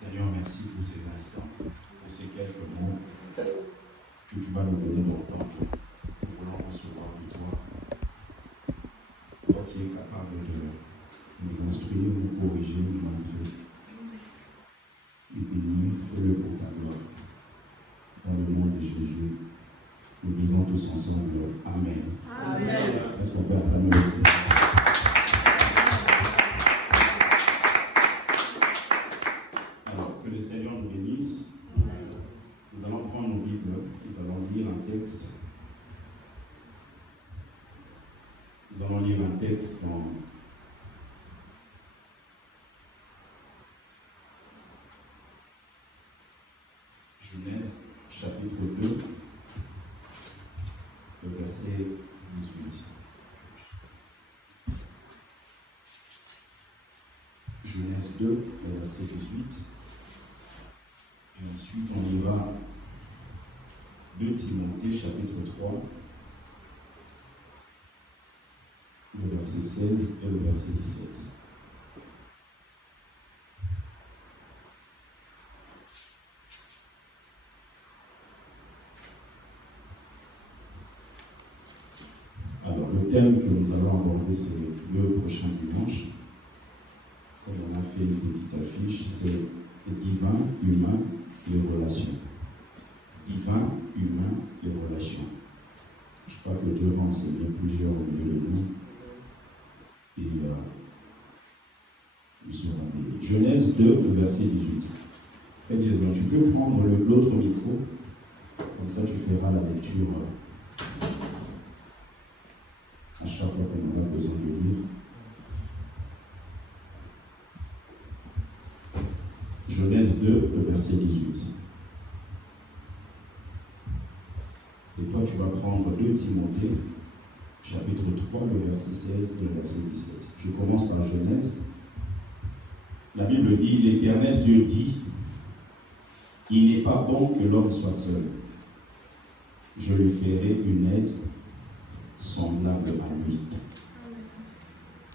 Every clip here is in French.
Seigneur, merci pour ces instants, pour ces quelques mots que tu vas nous donner d'entendre. Nous voulons recevoir de toi. Toi qui es capable de nous instruire, nous corriger, nous montrer. Nous bénir, fais-le pour ta gloire. Dans le nom de Jésus, nous disons tous ensemble Amen. Amen. Est-ce qu'on peut acclamer le Seigneur? Alors, que le Seigneur nous bénisse. Nous allons prendre nos Bibles, nous allons lire un texte. Nous allons lire un texte dans Genèse, chapitre 2, le verset 18. Genèse 2, le verset 18. Et ensuite, on ira 2 Timothée, chapitre 3, le verset 16 et le verset 17. Alors, le thème que nous allons aborder, c'est le prochain dimanche. Comme on a fait une petite affiche, c'est divin, humain, les relations. Divin, humain, les relations. Je crois que Dieu va enseigner plusieurs au milieu de nous. Et nous serons bénis. Genèse 2, le verset 18. Frère Jason, tu peux prendre l'autre micro, comme ça tu feras la lecture à chaque fois qu'on aura besoin de lire. Genèse 2, le verset 18. Et toi, tu vas prendre 2 Timothée, chapitre 3, le verset 16 et le verset 17. Je commence par Genèse. La Bible dit, l'Éternel Dieu dit, il n'est pas bon que l'homme soit seul. Je lui ferai une aide semblable à lui.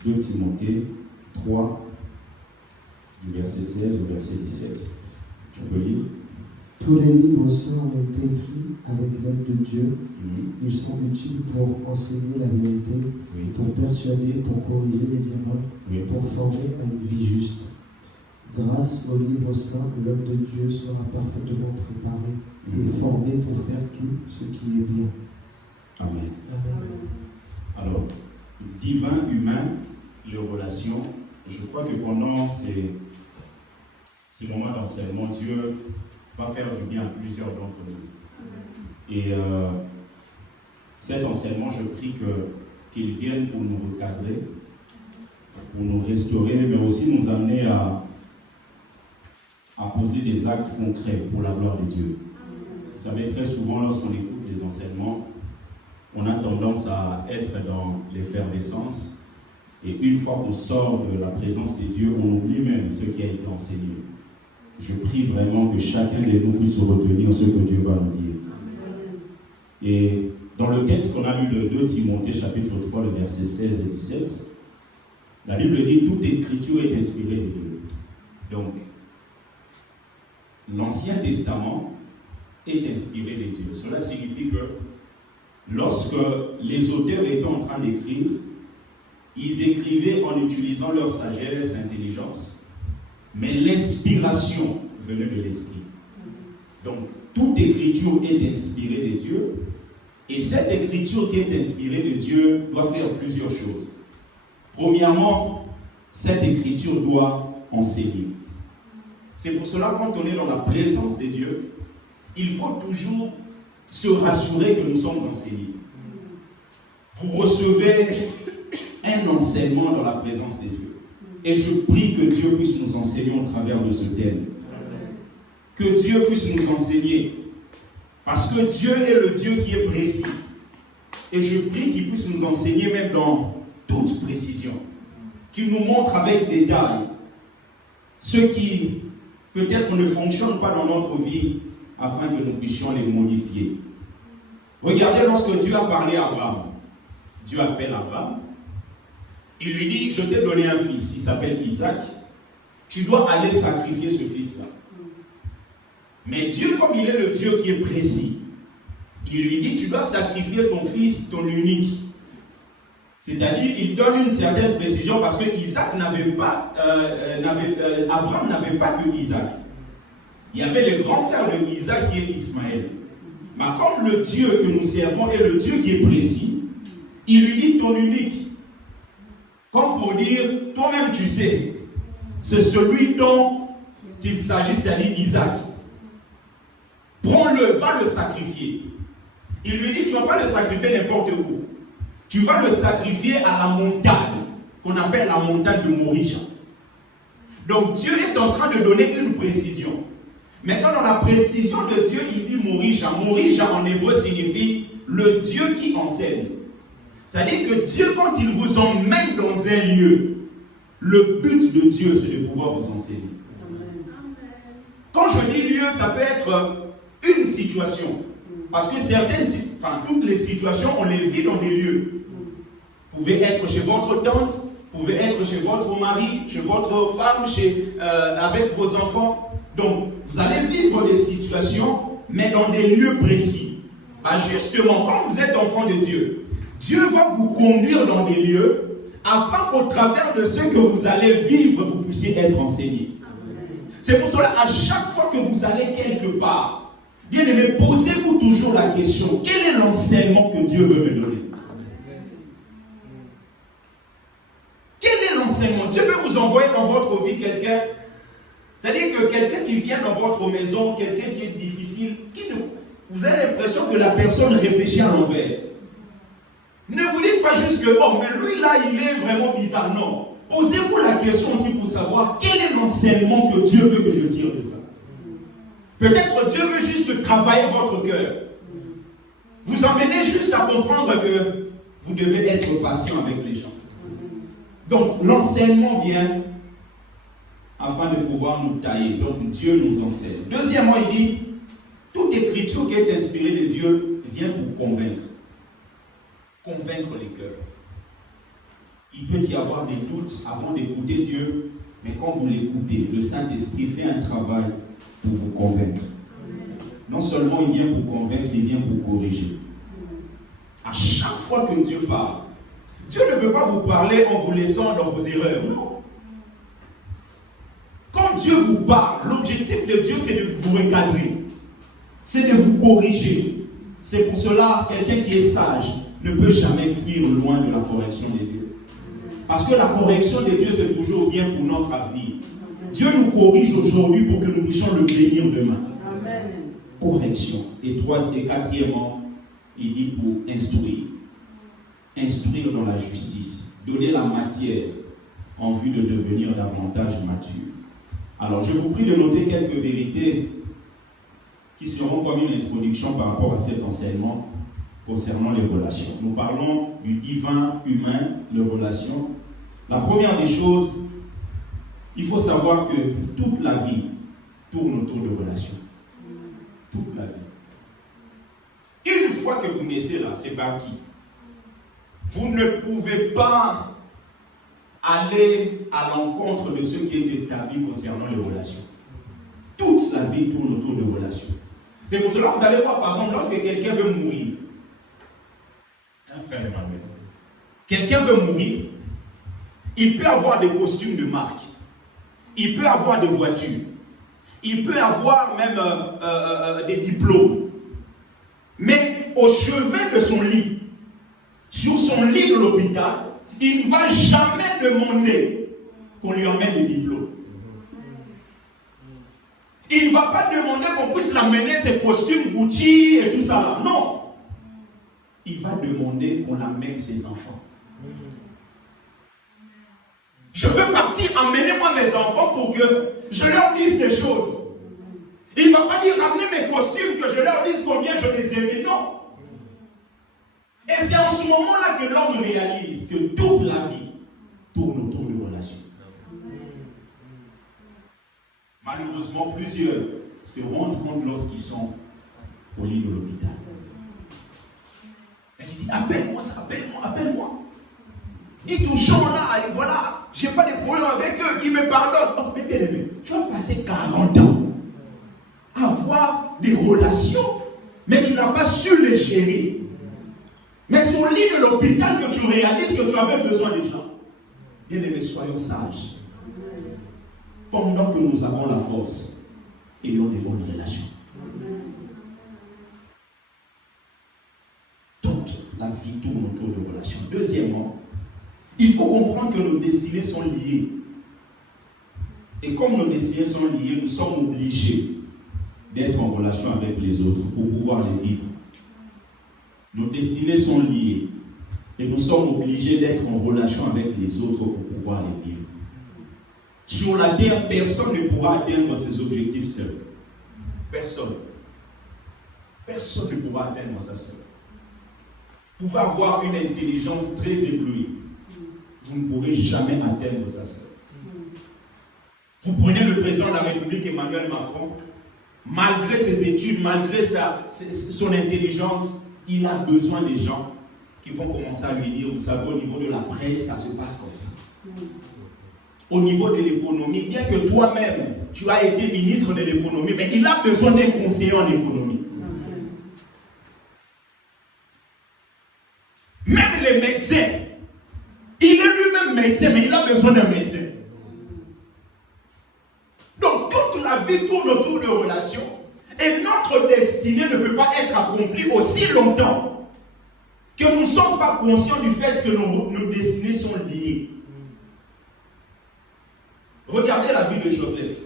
2 Timothée 3, du verset 16 au verset 17. Tu peux lire? Tous les livres saints ont été écrits avec l'aide de Dieu. Ils sont utiles pour enseigner la vérité, Oui. pour persuader, pour corriger les erreurs, Oui. pour former à une vie juste. Grâce aux livres saints, l'homme de Dieu sera parfaitement préparé et formé pour faire tout ce qui est bien. Amen. Amen. Alors, divin, humain, les relations. Je crois que pendant ces moments d'enseignement, Dieu va faire du bien à plusieurs d'entre nous. Et cet enseignement, je prie qu'il vienne pour nous recadrer, pour nous restaurer, mais aussi nous amener à poser des actes concrets pour la gloire de Dieu. Vous savez, très souvent, lorsqu'on écoute les enseignements, on a tendance à être dans l'effervescence. Et une fois qu'on sort de la présence de Dieu, on oublie même ce qui a été enseigné. Je prie vraiment que chacun de nous puisse retenir ce que Dieu va nous dire. Et dans le texte qu'on a lu de 2 Timothée, chapitre 3, le verset 16 et 17, la Bible dit « Toute écriture est inspirée de Dieu ». Donc, l'Ancien Testament est inspiré de Dieu. Cela signifie que lorsque les auteurs étaient en train d'écrire, ils écrivaient en utilisant leur sagesse, intelligence, mais l'inspiration venait de l'Esprit. Donc, toute écriture est inspirée de Dieu, et cette écriture qui est inspirée de Dieu doit faire plusieurs choses. Premièrement, cette écriture doit enseigner. C'est pour cela, quand on est dans la présence de Dieu, il faut toujours se rassurer que nous sommes enseignés. Vous recevez un enseignement dans la présence de Dieu. Et je prie que Dieu puisse nous enseigner au travers de ce thème. Que Dieu puisse nous enseigner. Parce que Dieu est le Dieu qui est précis. Et je prie qu'il puisse nous enseigner même dans toute précision. Qu'il nous montre avec détail ce qui peut-être ne fonctionne pas dans notre vie afin que nous puissions les modifier. Regardez, lorsque Dieu a parlé à Abraham, Dieu appelle Abraham. Il lui dit, je t'ai donné un fils, il s'appelle Isaac. tu dois aller sacrifier ce fils-là. Mais Dieu, comme il est le Dieu qui est précis, il lui dit, tu dois sacrifier ton fils, ton unique. C'est-à-dire, il donne une certaine précision parce que Abraham n'avait pas que Isaac. Il y avait le grand frère de Isaac qui est Ismaël. Mais comme le Dieu que nous servons est le Dieu qui est précis, il lui dit ton unique. Comme pour dire, toi-même tu sais, c'est celui dont il s'agit, c'est-à-dire Isaac. Prends-le, va le sacrifier. Il lui dit, tu ne vas pas le sacrifier n'importe où. Tu vas le sacrifier à la montagne, qu'on appelle la montagne de Morija. Donc Dieu est en train de donner une précision. Maintenant, dans la précision de Dieu, il dit Morija. Morija en hébreu signifie le Dieu qui enseigne. C'est-à-dire que Dieu, quand il vous emmène dans un lieu, le but de Dieu, c'est de pouvoir vous enseigner. Quand je dis lieu, ça peut être une situation. Parce que toutes les situations, on les vit dans des lieux. Vous pouvez être chez votre tante, vous pouvez être chez votre mari, chez votre femme, avec vos enfants. Donc, vous allez vivre des situations, mais dans des lieux précis. Justement, quand vous êtes enfant de Dieu, Dieu va vous conduire dans des lieux afin qu'au travers de ce que vous allez vivre, vous puissiez être enseigné. C'est pour cela, à chaque fois que vous allez quelque part, bien aimé, posez-vous toujours la question, quel est l'enseignement que Dieu veut me donner? Quel est l'enseignement? Dieu veut vous envoyer dans votre vie quelqu'un. C'est-à-dire que quelqu'un qui vient dans votre maison, quelqu'un qui est difficile, vous avez l'impression que la personne réfléchit à l'envers. Ne vous dites pas juste que, oh, mais lui là, il est vraiment bizarre. Non. Posez-vous la question aussi pour savoir quel est l'enseignement que Dieu veut que je tire de ça. Peut-être Dieu veut juste travailler votre cœur. Vous emmenez juste à comprendre que vous devez être patient avec les gens. Donc, l'enseignement vient afin de pouvoir nous tailler. Donc, Dieu nous enseigne. Deuxièmement, il dit, toute écriture qui est inspirée de Dieu vient pour convaincre. Convaincre les cœurs. Il peut y avoir des doutes avant d'écouter Dieu, mais quand vous l'écoutez, le Saint-Esprit fait un travail pour vous convaincre. Non seulement il vient pour convaincre, il vient pour corriger. À chaque fois que Dieu parle, Dieu ne peut pas vous parler en vous laissant dans vos erreurs. Non. Quand Dieu vous parle, l'objectif de Dieu, c'est de vous recadrer. C'est de vous corriger. C'est pour cela, quelqu'un qui est sage ne peut jamais fuir loin de la correction de Dieu. Parce que la correction de Dieu, c'est toujours bien pour notre avenir. Dieu nous corrige aujourd'hui pour que nous puissions le bénir demain. Amen. Correction. Et quatrièmement, il dit pour instruire. Instruire dans la justice. Donner la matière en vue de devenir davantage mature. Alors, je vous prie de noter quelques vérités qui seront comme une introduction par rapport à cet enseignement concernant les relations. Nous parlons du divin, humain, les relations. La première des choses, il faut savoir que toute la vie tourne autour de relations. Toute la vie. Une fois que vous naissez là, c'est parti. Vous ne pouvez pas aller à l'encontre de ce qui est établi concernant les relations. Toute la vie tourne autour de relations. C'est pour cela que vous allez voir, par exemple, lorsque quelqu'un veut mourir. Un frère Emmanuel. Quelqu'un veut mourir. Il peut avoir des costumes de marque. Il peut avoir des voitures. Il peut avoir même des diplômes. Mais au chevet de son lit, sur son lit de l'hôpital, il ne va jamais demander qu'on lui emmène des diplômes. Il ne va pas demander qu'on puisse l'amener ses costumes Gucci et tout ça là. Non. Il va demander qu'on l'amène ses enfants. Je veux partir, emmenez-moi mes enfants pour que je leur dise des choses. Il ne va pas dire ramenez mes costumes, que je leur dise combien je les aime. Non. Et c'est en ce moment-là que l'homme réalise que toute la vie tourne autour de relations. Malheureusement, plusieurs se rendent compte lorsqu'ils sont au lit de l'hôpital. Et il dit, appelle-moi ça, appelle-moi. Dites aux gens là, et voilà, j'ai pas de problème avec eux, ils me pardonnent. Oh, mais bien aimé, passé 40 ans à avoir des relations, mais tu n'as pas su les gérer. Mais sur le lit de l'hôpital que tu réalises que tu avais besoin des gens. Bien aimés, soyons sages. Pendant que nous avons la force, ayons des bonnes relations. Toute la vie tourne autour de relations. Deuxièmement, il faut comprendre que nos destinées sont liées. Et comme nos destinées sont liées, nous sommes obligés d'être en relation avec les autres pour pouvoir les vivre. Nos destinées sont liées et nous sommes obligés d'être en relation avec les autres pour pouvoir les vivre. Sur la terre, personne ne pourra atteindre ses objectifs seul. Personne. Personne ne pourra atteindre ça seul. Vous pouvez avoir une intelligence très éblouie. Vous ne pourrez jamais atteindre ça seul. Vous prenez le président de la République, Emmanuel Macron, malgré ses études, malgré son intelligence, il a besoin des gens qui vont commencer à lui dire, vous savez, au niveau de la presse, ça se passe comme ça. Au niveau de l'économie, bien que toi-même, tu as été ministre de l'économie, mais il a besoin d'un conseiller en économie. Même les médecins, il est lui-même médecin, mais il a besoin d'un médecin. Donc, toute la vie tourne autour de relations. Et notre destinée ne peut pas être accomplie aussi longtemps que nous ne sommes pas conscients du fait que nos destinées sont liées. Regardez la vie de Joseph.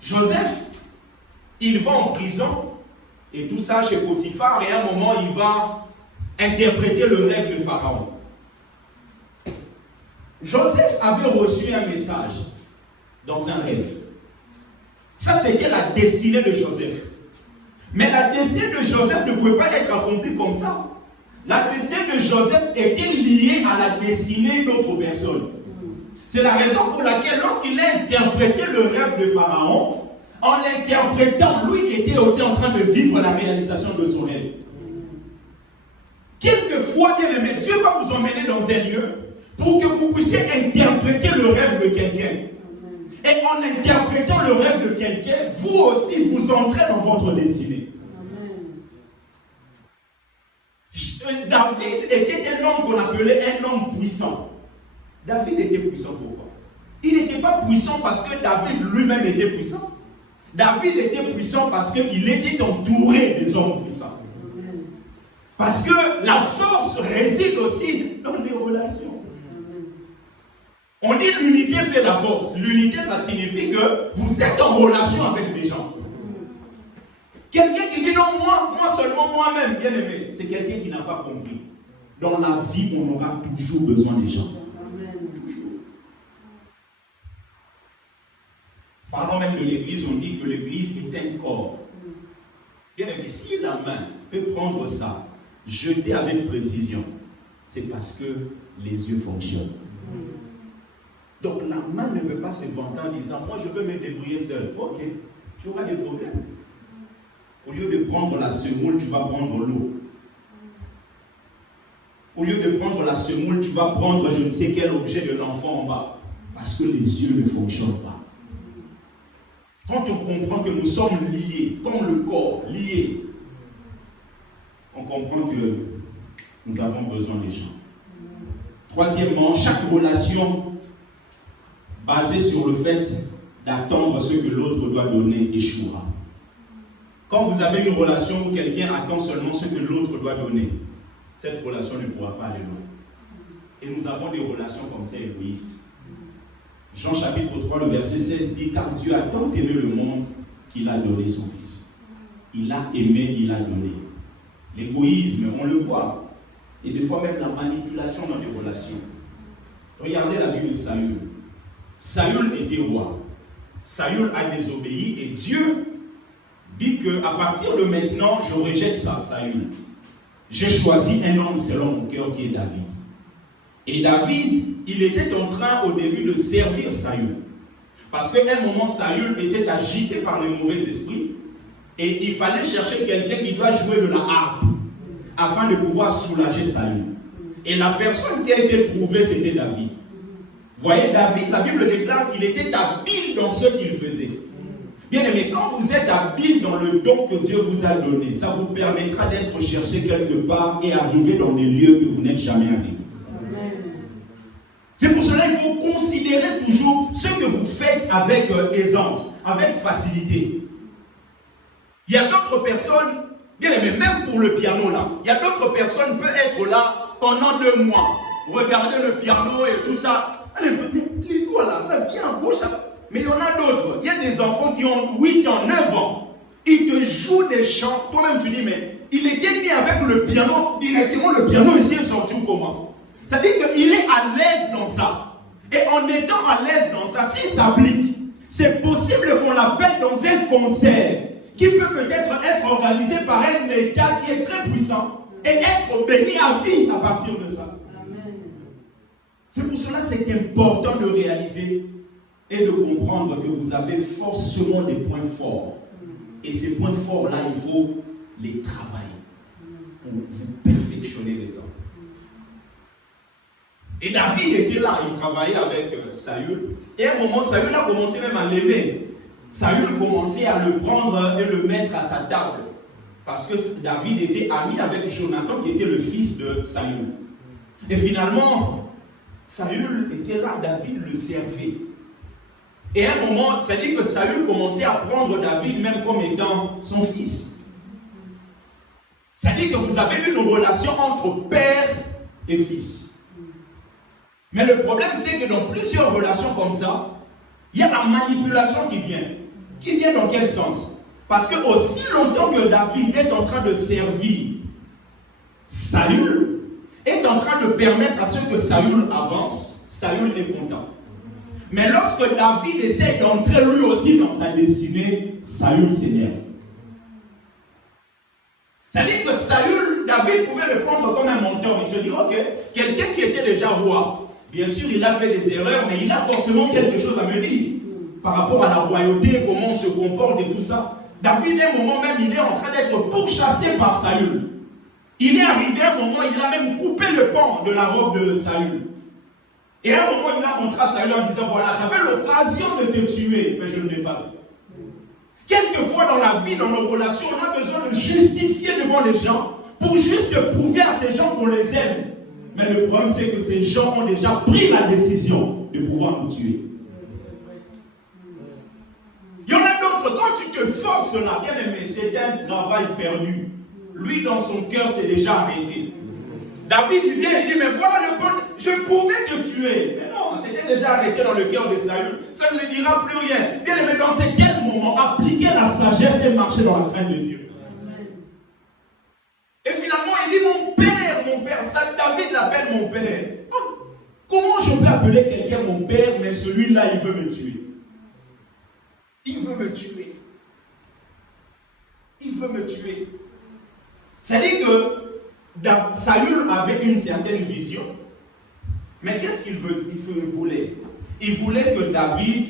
Joseph, il va en prison et tout ça chez Potiphar et à un moment il va interpréter le rêve de Pharaon. Joseph avait reçu un message dans un rêve. Ça, c'était la destinée de Joseph. Mais la destinée de Joseph ne pouvait pas être accomplie comme ça. La destinée de Joseph était liée à la destinée d'autres personnes. C'est la raison pour laquelle, lorsqu'il a interprété le rêve de Pharaon, en l'interprétant, lui était aussi en train de vivre la réalisation de son rêve. Quelquefois, bien aimé, Dieu va vous emmener dans un lieu pour que vous puissiez interpréter le rêve de quelqu'un. Et en interprétant le rêve de quelqu'un, vous aussi, vous entrez dans votre destinée. David était un homme qu'on appelait un homme puissant. David était puissant pourquoi? Il n'était pas puissant parce que David lui-même était puissant. David était puissant parce qu'il était entouré des hommes puissants. Parce que la force réside aussi dans les relations. On dit l'unité fait la force. L'unité, ça signifie que vous êtes en relation avec des gens. Quelqu'un qui dit non, moi seulement moi-même, bien aimé, c'est quelqu'un qui n'a pas compris. Dans la vie, on aura toujours besoin des gens. Toujours. Parlons même de l'église, on dit que l'église est un corps. Bien aimé, si la main peut prendre ça, jeter avec précision, c'est parce que les yeux fonctionnent. Donc la main ne peut pas se vanter en disant, moi je peux me débrouiller seul. Ok, tu auras des problèmes. Au lieu de prendre la semoule, tu vas prendre l'eau. Au lieu de prendre la semoule, tu vas prendre je ne sais quel objet de l'enfant en bas. Parce que les yeux ne fonctionnent pas. Quand on comprend que nous sommes liés, comme le corps, liés, on comprend que nous avons besoin des gens. Troisièmement, chaque relation basée sur le fait d'attendre ce que l'autre doit donner échouera. Quand vous avez une relation où quelqu'un attend seulement ce que l'autre doit donner, cette relation ne pourra pas aller loin. Et nous avons des relations comme ça égoïstes. Jean chapitre 3, le verset 16 dit, car Dieu a tant aimé le monde qu'il a donné son Fils. Il a aimé, il a donné. L'égoïsme, on le voit. Et des fois même la manipulation dans les relations. Regardez la vie de Saül. Saül était roi. Saül a désobéi et Dieu dit qu'à partir de maintenant, je rejette ça, Saül. J'ai choisi un homme selon mon cœur qui est David. Et David, il était en train au début de servir Saül. Parce qu'à un moment, Saül était agité par les mauvais esprits. Et il fallait chercher quelqu'un qui doit jouer de la harpe afin de pouvoir soulager Saül. Et la personne qui a été trouvée, c'était David. Voyez, David, la Bible déclare qu'il était habile dans ce qu'il faisait. Bien aimé, quand vous êtes habile dans le don que Dieu vous a donné, ça vous permettra d'être cherché quelque part et arriver dans des lieux que vous n'êtes jamais arrivé. C'est pour cela qu'il faut considérer toujours ce que vous faites avec aisance, avec facilité. Il y a d'autres personnes, bien aimé, même pour le piano là, il y a d'autres personnes qui peuvent être là pendant 2 mois, regarder le piano et tout ça. Allez, mais voilà, ça vient en gauche. Mais il y en a d'autres. Il y a des enfants qui ont 8 ans, 9 ans. Ils te jouent des chants. Toi-même, tu dis, mais il était né avec le piano. Directement, le piano ici est sorti comment? Ça veut dire qu'il est à l'aise dans ça. Et en étant à l'aise dans ça, s'il s'applique, c'est possible qu'on l'appelle dans un concert qui peut peut-être être organisé par un État qui est très puissant et être béni à vie à partir de ça. C'est pour cela que c'est important de réaliser et de comprendre que vous avez forcément des points forts. Et ces points forts-là, il faut les travailler pour vous perfectionner dedans. Et David était là, il travaillait avec Saül. Et à un moment, Saül a commencé même à l'aimer. Saül commençait à le prendre et le mettre à sa table. Parce que David était ami avec Jonathan, qui était le fils de Saül. Et finalement, Saül était là, David le servait. Et à un moment, ça dit que Saül commençait à prendre David même comme étant son fils. Ça dit que vous avez une relation entre père et fils. Mais le problème, c'est que dans plusieurs relations comme ça, il y a la manipulation qui vient. Qui vient dans quel sens? Parce que aussi longtemps que David est en train de servir Saül, est en train de permettre à ce que Saül avance, Saül est content. Mais lorsque David essaie d'entrer lui aussi dans sa destinée, Saül s'énerve. C'est-à-dire que Saül, David pouvait le prendre comme un mentor. Il se dit, ok, quelqu'un qui était déjà roi, bien sûr il a fait des erreurs, mais il a forcément quelque chose à me dire par rapport à la royauté, comment on se comporte et tout ça. David, à un moment même, il est en train d'être pourchassé par Saül. Il est arrivé à un moment, il a même coupé le pan de la robe de Saül. Et à un moment, il a montré à Saül en disant, voilà, j'avais l'occasion de te tuer, mais je ne l'ai pas fait. Quelquefois dans la vie, dans nos relations, on a besoin de justifier devant les gens pour juste prouver à ces gens qu'on les aime. Mais le problème, c'est que ces gens ont déjà pris la décision de pouvoir nous tuer. Il y en a d'autres, quand tu te forces là, bien aimé, c'est un travail perdu. Lui, dans son cœur, c'est déjà arrêté. David, il vient et il dit, mais voilà le bon, je pouvais te tuer. Mais non, c'était déjà arrêté dans le cœur de Saül. Ça ne lui dira plus rien. Bien aimé, dans quel moment appliquer la sagesse et marcher dans la crainte de Dieu. Et finalement, il dit, mon père, ça, David l'appelle mon père. Comment je peux appeler quelqu'un mon père, mais celui-là, il veut me tuer? Il veut me tuer. Il veut me tuer. C'est-à-dire que Saül avait une certaine vision. Mais qu'est-ce qu'il voulait? Il voulait que David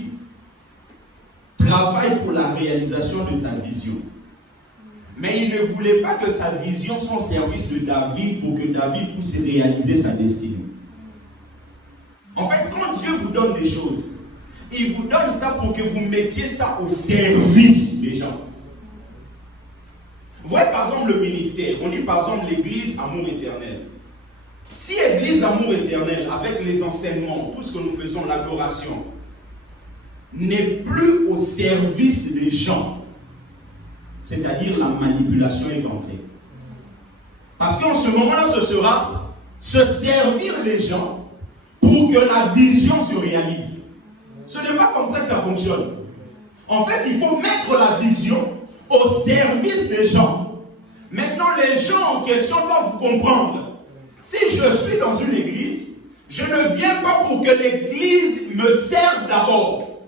travaille pour la réalisation de sa vision. Mais il ne voulait pas que sa vision soit au service de David pour que David puisse réaliser sa destinée. En fait, quand Dieu vous donne des choses, il vous donne ça pour que vous mettiez ça au service des gens. Vous voyez par exemple le ministère, on dit par exemple l'église Amour Éternel. Si l'église Amour Éternel, avec les enseignements, tout ce que nous faisons, l'adoration, n'est plus au service des gens, c'est-à-dire la manipulation est entrée. Parce qu'en ce moment-là, ce sera se servir les gens pour que la vision se réalise. Ce n'est pas comme ça que ça fonctionne. En fait, il faut mettre la vision au service des gens. Maintenant, les gens en question doivent comprendre. Si je suis dans une église, je ne viens pas pour que l'église me serve d'abord.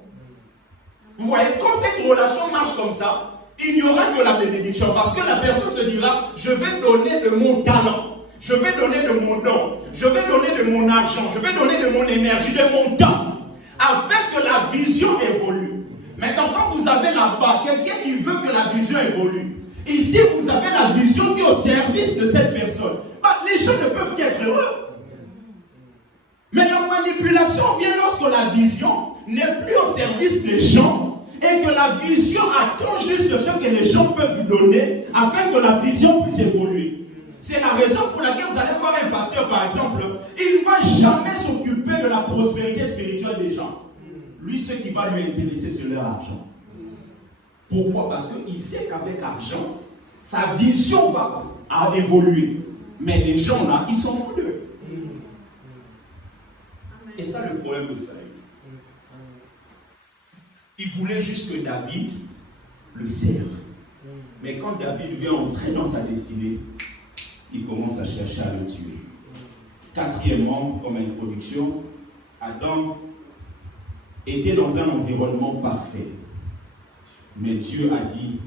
Vous voyez, quand cette relation marche comme ça, il n'y aura que la bénédiction. Parce que la personne se dira, je vais donner de mon talent, je vais donner de mon don, je vais donner de mon argent, je vais donner de mon énergie, de mon temps, afin que la vision évolue. Maintenant, quand vous avez là-bas, quelqu'un qui veut que la vision évolue, ici vous avez la vision qui est au service de cette personne. Les gens ne peuvent qu'être heureux. Mais la manipulation vient lorsque la vision n'est plus au service des gens et que la vision attend juste ce que les gens peuvent donner afin que la vision puisse évoluer. C'est la raison pour laquelle vous allez voir un pasteur, par exemple, il ne va jamais s'occuper de la prospérité spirituelle des gens. Lui, ce qui va lui intéresser, c'est leur argent. Pourquoi? Parce qu'il sait qu'avec l'argent, sa vision va évoluer. Mais les gens là, ils s'en foutent d'eux. Et ça, le problème de Saül. Il voulait juste que David le serve. Mais quand David vient entrer dans sa destinée, il commence à chercher à le tuer. Quatrièmement, comme introduction, Adam était dans un environnement parfait. Mais Dieu a dit,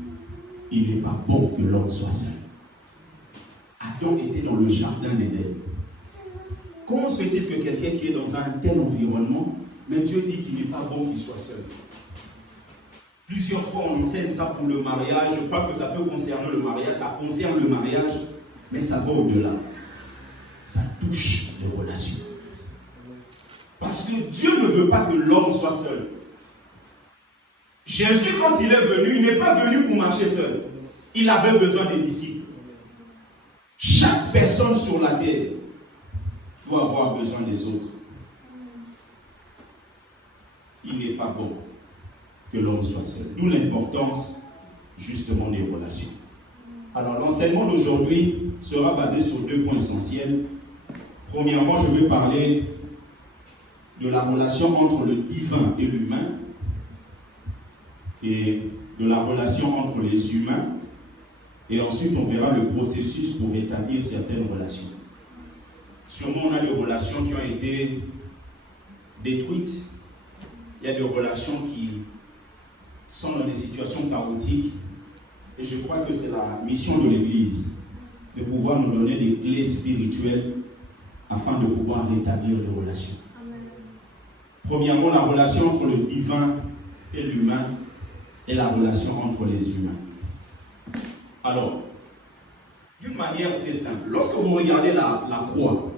il n'est pas bon que l'homme soit seul. Adam était dans le jardin d'Éden. Comment se fait-il que quelqu'un qui est dans un tel environnement, mais Dieu dit qu'il n'est pas bon qu'il soit seul? Plusieurs fois on enseigne ça pour le mariage. Je crois que ça peut concerner le mariage, ça concerne le mariage, mais ça va au-delà. Ça touche les relations. Parce que Dieu ne veut pas que l'homme soit seul. Jésus, quand il est venu, il n'est pas venu pour marcher seul. Il avait besoin des disciples. Chaque personne sur la terre doit avoir besoin des autres. Il n'est pas bon que l'homme soit seul. D'où l'importance justement des relations. Alors l'enseignement d'aujourd'hui sera basé sur 2 points essentiels. Premièrement, je vais parler de la relation entre le divin et l'humain et de la relation entre les humains. Et ensuite, on verra le processus pour établir certaines relations. Sûrement, on a des relations qui ont été détruites. Il y a des relations qui sont dans des situations chaotiques. Et je crois que c'est la mission de l'Église de pouvoir nous donner des clés spirituelles afin de pouvoir rétablir des relations. Amen. Premièrement, la relation entre le divin et l'humain et la relation entre les humains. Alors, d'une manière très simple, lorsque vous regardez la croix,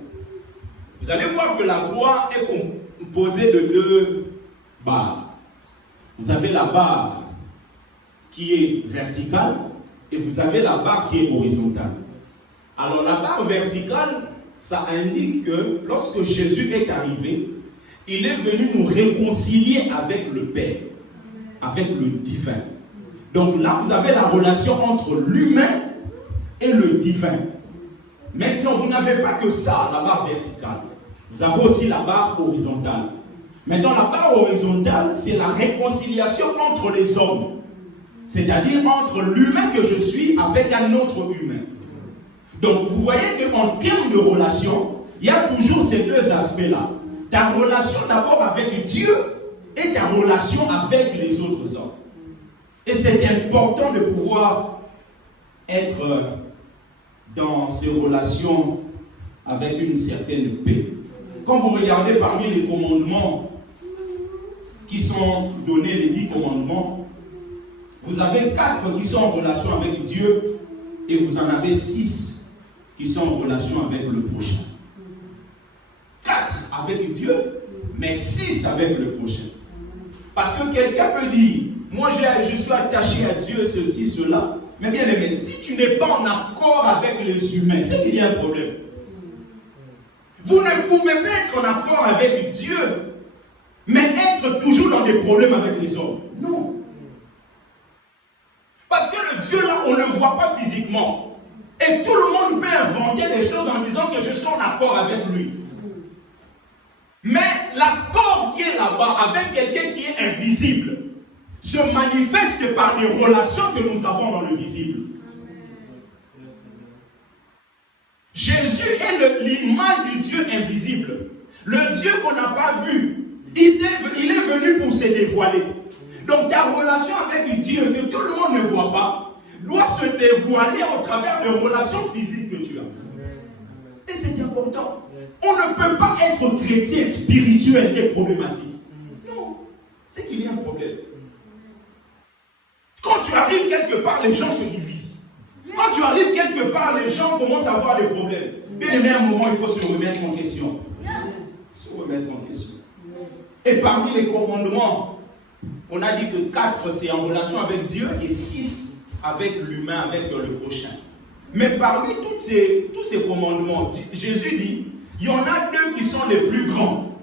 vous allez voir que la croix est composée de 2 barres. Vous avez la barre qui est verticale et vous avez la barre qui est horizontale. Alors la barre verticale, ça indique que lorsque Jésus est arrivé, il est venu nous réconcilier avec le Père, avec le divin. Donc là, vous avez la relation entre l'humain et le divin. Maintenant, vous n'avez pas que ça, la barre verticale. Vous avez aussi la barre horizontale. Maintenant, la barre horizontale, c'est la réconciliation entre les hommes. C'est-à-dire entre l'humain que je suis avec un autre humain. Donc, vous voyez qu'en termes de relation, il y a toujours ces 2 aspects-là. Ta relation d'abord avec Dieu et ta relation avec les autres hommes. Et c'est important de pouvoir être dans ces relations avec une certaine paix. Quand vous regardez parmi les commandements qui sont donnés, les 10 commandements, vous avez 4 qui sont en relation avec Dieu et vous en avez 6 qui sont en relation avec le prochain. 4 avec Dieu, mais 6 avec le prochain. Parce que quelqu'un peut dire, moi je suis attaché à Dieu, ceci, cela. Mais bien aimé, si tu n'es pas en accord avec les humains, c'est qu'il y a un problème. Vous ne pouvez pas être en accord avec Dieu, mais être toujours dans des problèmes avec les hommes. Non. Parce que le Dieu là, on ne le voit pas physiquement. Et tout le monde peut inventer des choses en disant que je suis en accord avec lui. Mais l'accord qui est là-bas avec quelqu'un qui est invisible se manifeste par les relations que nous avons dans le visible. Jésus est l'image du Dieu invisible. Le Dieu qu'on n'a pas vu. Il est venu pour se dévoiler. Donc ta relation avec Dieu que tout le monde ne voit pas doit se dévoiler au travers de relations physiques que tu as. Et c'est important. On ne peut pas être chrétien spirituel et problématique. Non, c'est qu'il y a un problème. Quand tu arrives quelque part, les gens se divisent. Quand tu arrives quelque part, les gens commencent à avoir des problèmes. Bien aimé, à un moment, il faut se remettre en question. Se remettre en question. Et parmi les commandements, on a dit que 4 c'est en relation avec Dieu et 6 avec l'humain, avec le prochain. Mais parmi tous ces commandements, Jésus dit, il y en a 2 qui sont les plus grands.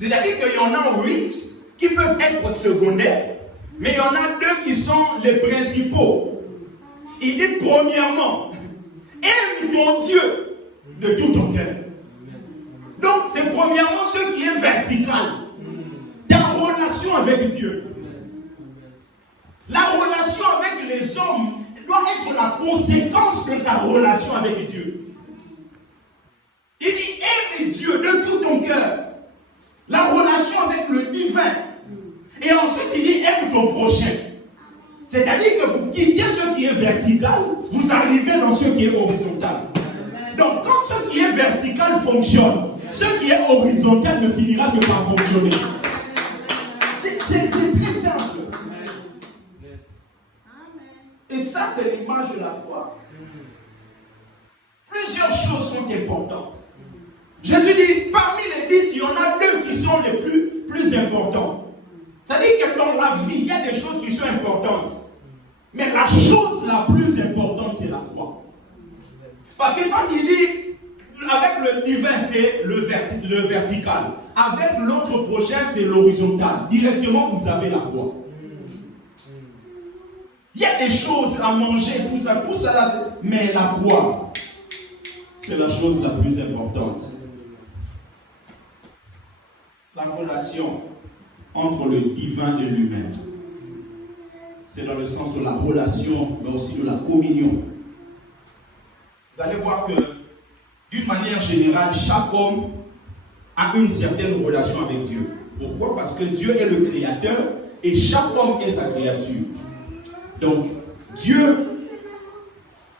C'est-à-dire qu'il y en a 8 qui peuvent être secondaires, mais il y en a 2 qui sont les principaux. Il dit premièrement, aime ton Dieu de tout ton cœur. Donc c'est premièrement ce qui est vertical. Ta relation avec Dieu. La relation avec les hommes doit être la conséquence de ta relation avec Dieu. Il dit aime Dieu de tout ton cœur. La relation avec le divin. Et ensuite il dit aime ton prochain. C'est-à-dire que vous quittez ce qui est vertical, vous arrivez dans ce qui est horizontal. Donc quand ce qui est vertical fonctionne, ce qui est horizontal ne finira que par fonctionner. C'est très simple. Et ça, c'est l'image de la croix. Plusieurs choses sont importantes. Jésus dit, parmi les 10, il y en a 2 qui sont les plus importants. C'est-à-dire que dans la vie, il y a des choses qui sont importantes. Mais la chose la plus importante, c'est la croix. Parce que quand il dit, avec le divin, c'est le vertical. Avec l'autre prochain, c'est l'horizontal. Directement, vous avez la croix. Il y a des choses à manger, tout ça là, mais la croix, c'est la chose la plus importante. La relation entre le divin et l'humain. C'est dans le sens de la relation, mais aussi de la communion. Vous allez voir que, d'une manière générale, chaque homme a une certaine relation avec Dieu. Pourquoi? Parce que Dieu est le créateur et chaque homme est sa créature. Donc, Dieu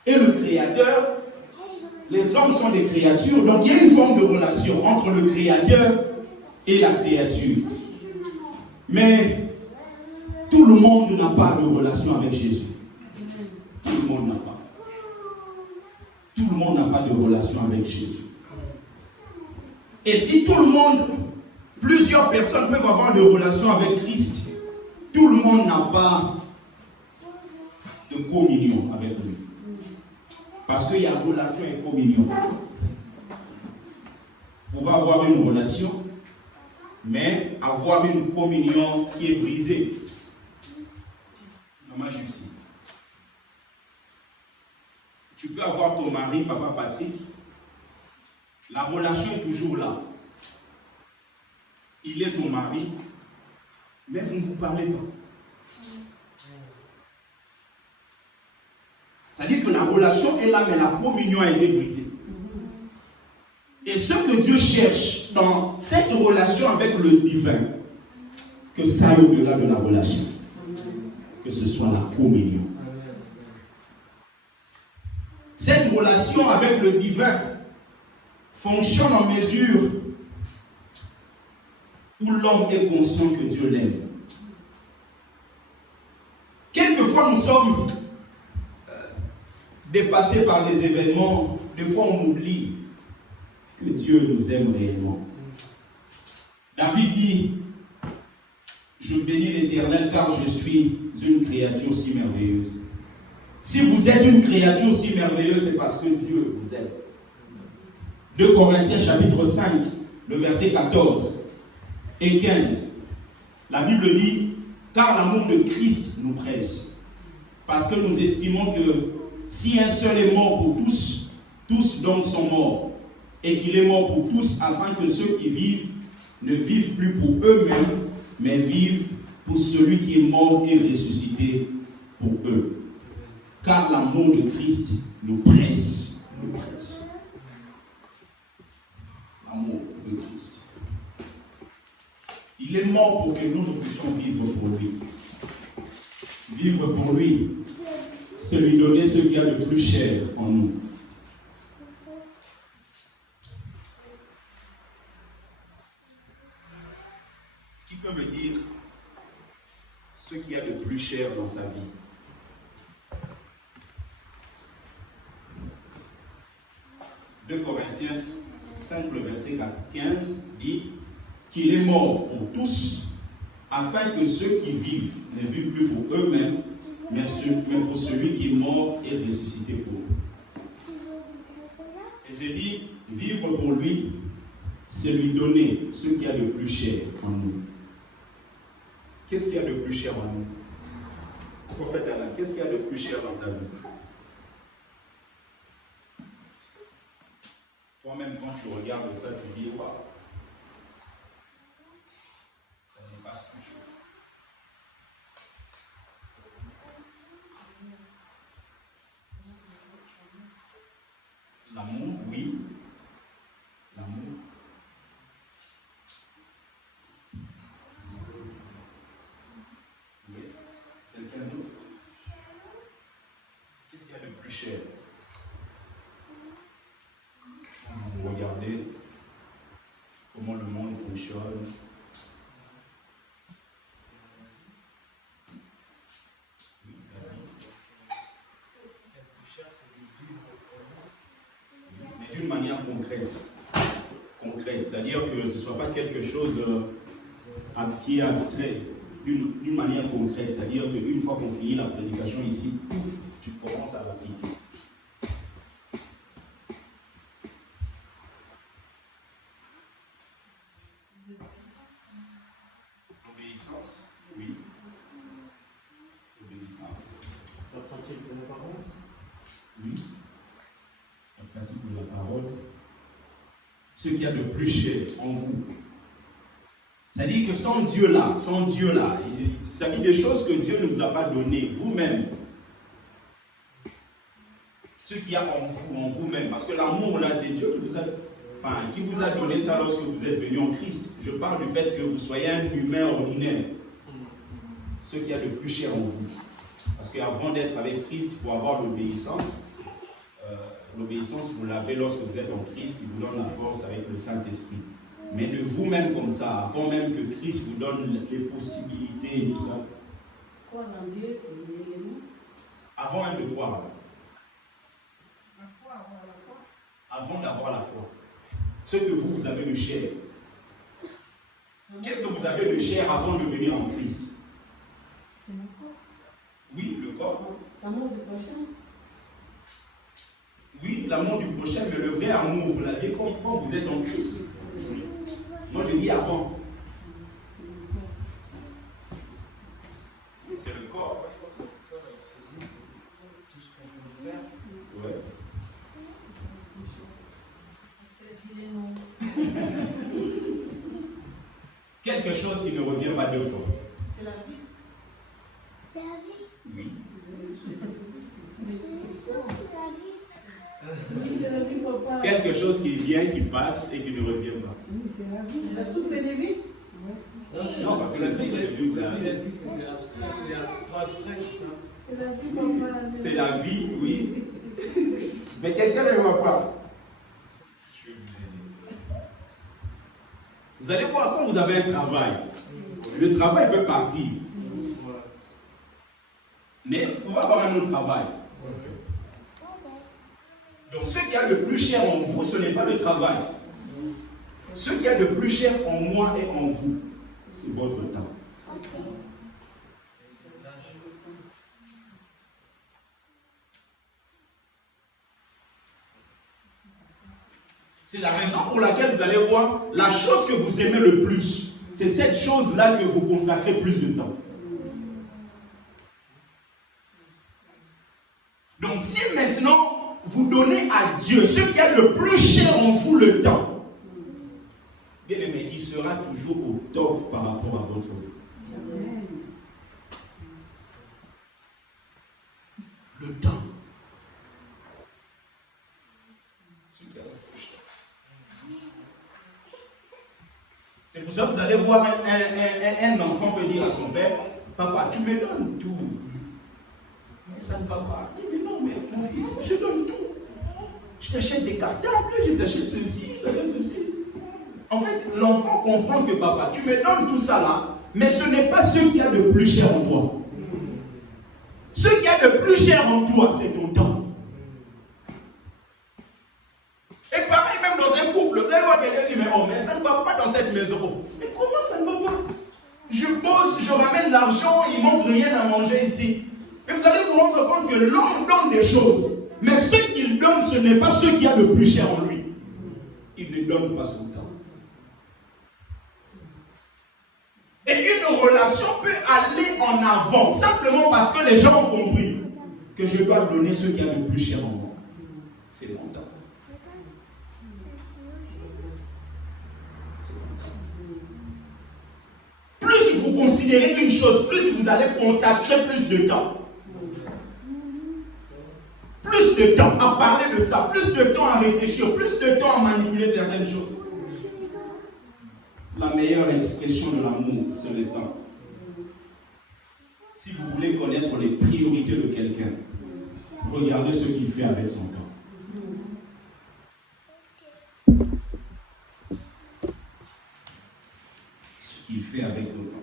est le créateur, les hommes sont des créatures, donc il y a une forme de relation entre le créateur et la créature. Mais tout le monde n'a pas de relation avec Jésus. Tout le monde n'a pas. Tout le monde n'a pas de relation avec Jésus. Et si tout le monde, plusieurs personnes peuvent avoir de relation avec Christ, tout le monde n'a pas de communion avec lui. Parce qu'il y a relation et communion. On va avoir une relation, mais avoir une communion qui est brisée. Maman Jussie. Tu peux avoir ton mari, papa Patrick. La relation est toujours là. Il est ton mari, mais vous ne vous parlez pas. C'est-à-dire que la relation est là, mais la communion a été brisée. Et ce que Dieu cherche dans cette relation avec le divin, que ça aille au-delà de la relation. Que ce soit la communion. Cette relation avec le divin fonctionne en mesure où l'homme est conscient que Dieu l'aime. Quelquefois, nous sommes dépassés par les événements. Des fois, on oublie que Dieu nous aime réellement. David dit, je bénis l'Éternel car je suis une créature si merveilleuse. Si vous êtes une créature si merveilleuse, c'est parce que Dieu vous aime. 2 Corinthiens chapitre 5, le verset 14 et 15. La Bible dit, car l'amour de Christ nous presse. Parce que nous estimons que si un seul est mort pour tous, tous donc sont morts. Et qu'il est mort pour tous, afin que ceux qui vivent ne vivent plus pour eux-mêmes, mais vivent pour celui qui est mort et ressuscité pour eux. Car l'amour de Christ nous presse. Nous presse. L'amour de Christ. Il est mort pour que nous puissions vivre pour lui. Vivre pour lui, c'est lui donner ce qu'il y a de plus cher en nous. Qui peut me dire ce qu'il y a de plus cher dans sa vie? « 2 Corinthiens 5, le verset 15, dit qu'il est mort pour tous, afin que ceux qui vivent ne vivent plus pour eux-mêmes, mais pour celui qui est mort et ressuscité pour eux. Et j'ai dit, vivre pour lui, c'est lui donner ce qu'il y a de plus cher en nous. Qu'est-ce qu'il y a de plus cher en nous? Prophète Alain, qu'est-ce qu'il y a de plus cher dans ta vie? Toi-même, quand tu regardes ça, tu dis, waouh, ça dépasse tout. L'amour, oui. L'amour. Oui. Quelqu'un d'autre? Qu'est-ce qu'il y a de plus cher? Quand vous regardez comment le monde fonctionne, mais d'une manière concrète, c'est-à-dire que ce ne soit pas quelque chose qui est abstrait, d'une manière concrète, c'est-à-dire qu'une fois qu'on finit la prédication ici, pouf, tu commences à l'appliquer. L'obéissance, oui. L'obéissance. La pratique de la parole. Oui. La pratique de la parole. Ce qu'il y a de plus cher en vous. C'est-à-dire que sans Dieu là, il s'agit des choses que Dieu ne vous a pas données, vous-même. Ce qu'il y a en vous-même. Parce que l'amour là, c'est Dieu qui vous a donné ça lorsque vous êtes venu en Christ. Je parle du fait que vous soyez un humain ordinaire. Ce qu'il y a de plus cher en vous. Parce qu'avant d'être avec Christ, pour avoir l'obéissance, vous l'avez lorsque vous êtes en Christ, il vous donne la force avec le Saint-Esprit. Mais de vous-même comme ça, avant même que Christ vous donne les possibilités et tout ça. Avant même de croire. Avant d'avoir la foi. Ce que vous avez de cher. Qu'est-ce que vous avez de cher avant de venir en Christ? C'est mon corps. Oui, le corps. L'amour du prochain. Oui, l'amour du prochain, mais le vrai amour, vous l'avez quand vous êtes en Christ. Moi, je dis avant. C'est le corps. Tout ce qu'on peut faire. Ouais. Quelque chose qui ne revient pas deux fois. C'est la vie. C'est la vie. Oui. C'est la vie, papa. Quelque chose qui vient, qui passe et qui ne revient pas. Oui, c'est la vie. La souffle de vie. Non, parce que la vie, C'est la vie, papa. c'est la vie, oui. Mais quelqu'un ne voit pas. Je vais vous aider. Vous allez voir, quand vous avez un travail, le travail peut partir. Mais vous pouvez avoir un autre travail. Donc ce qu'il y a de plus cher en vous, ce n'est pas le travail. Ce qu'il y a de plus cher en moi et en vous, c'est votre temps. C'est la raison pour laquelle vous allez voir la chose que vous aimez le plus. C'est cette chose-là que vous consacrez plus de temps. Donc si maintenant vous donnez à Dieu ce qu'il y a le plus cher en vous, le temps, bien aimé, il sera toujours au top par rapport à votre vie. Le temps. C'est pour ça que vous allez voir un enfant peut dire à son père, papa, tu me donnes tout. Mais ça ne va pas. Il dit, mais non, mais mon fils, je donne tout. Je t'achète des cartables, je t'achète ceci, je t'achète ceci. En fait, l'enfant comprend que papa, tu me donnes tout ça là, mais ce n'est pas ce qu'il y a de plus cher en toi. Ce qu'il y a de plus cher en toi, c'est ton temps. Et pareil, même dans un couple, vous allez oh, mais ça ne va pas dans cette maison. Mais comment ça ne va pas? Je bosse, je ramène l'argent, il ne manque rien à manger ici. Et vous allez vous rendre compte que l'homme donne des choses. Mais ce qu'il donne, ce n'est pas ce qu'il y a de plus cher en lui. Il ne donne pas son temps. Et une relation peut aller en avant simplement parce que les gens ont compris que je dois donner ce qu'il y a de plus cher en moi. C'est mon temps. C'est mon temps. Plus vous considérez une chose, plus vous allez consacrer plus de temps. Plus de temps à parler de ça, plus de temps à réfléchir, plus de temps à manipuler certaines choses. La meilleure expression de l'amour, c'est le temps. Si vous voulez connaître les priorités de quelqu'un, regardez ce qu'il fait avec son temps. Ce qu'il fait avec le temps.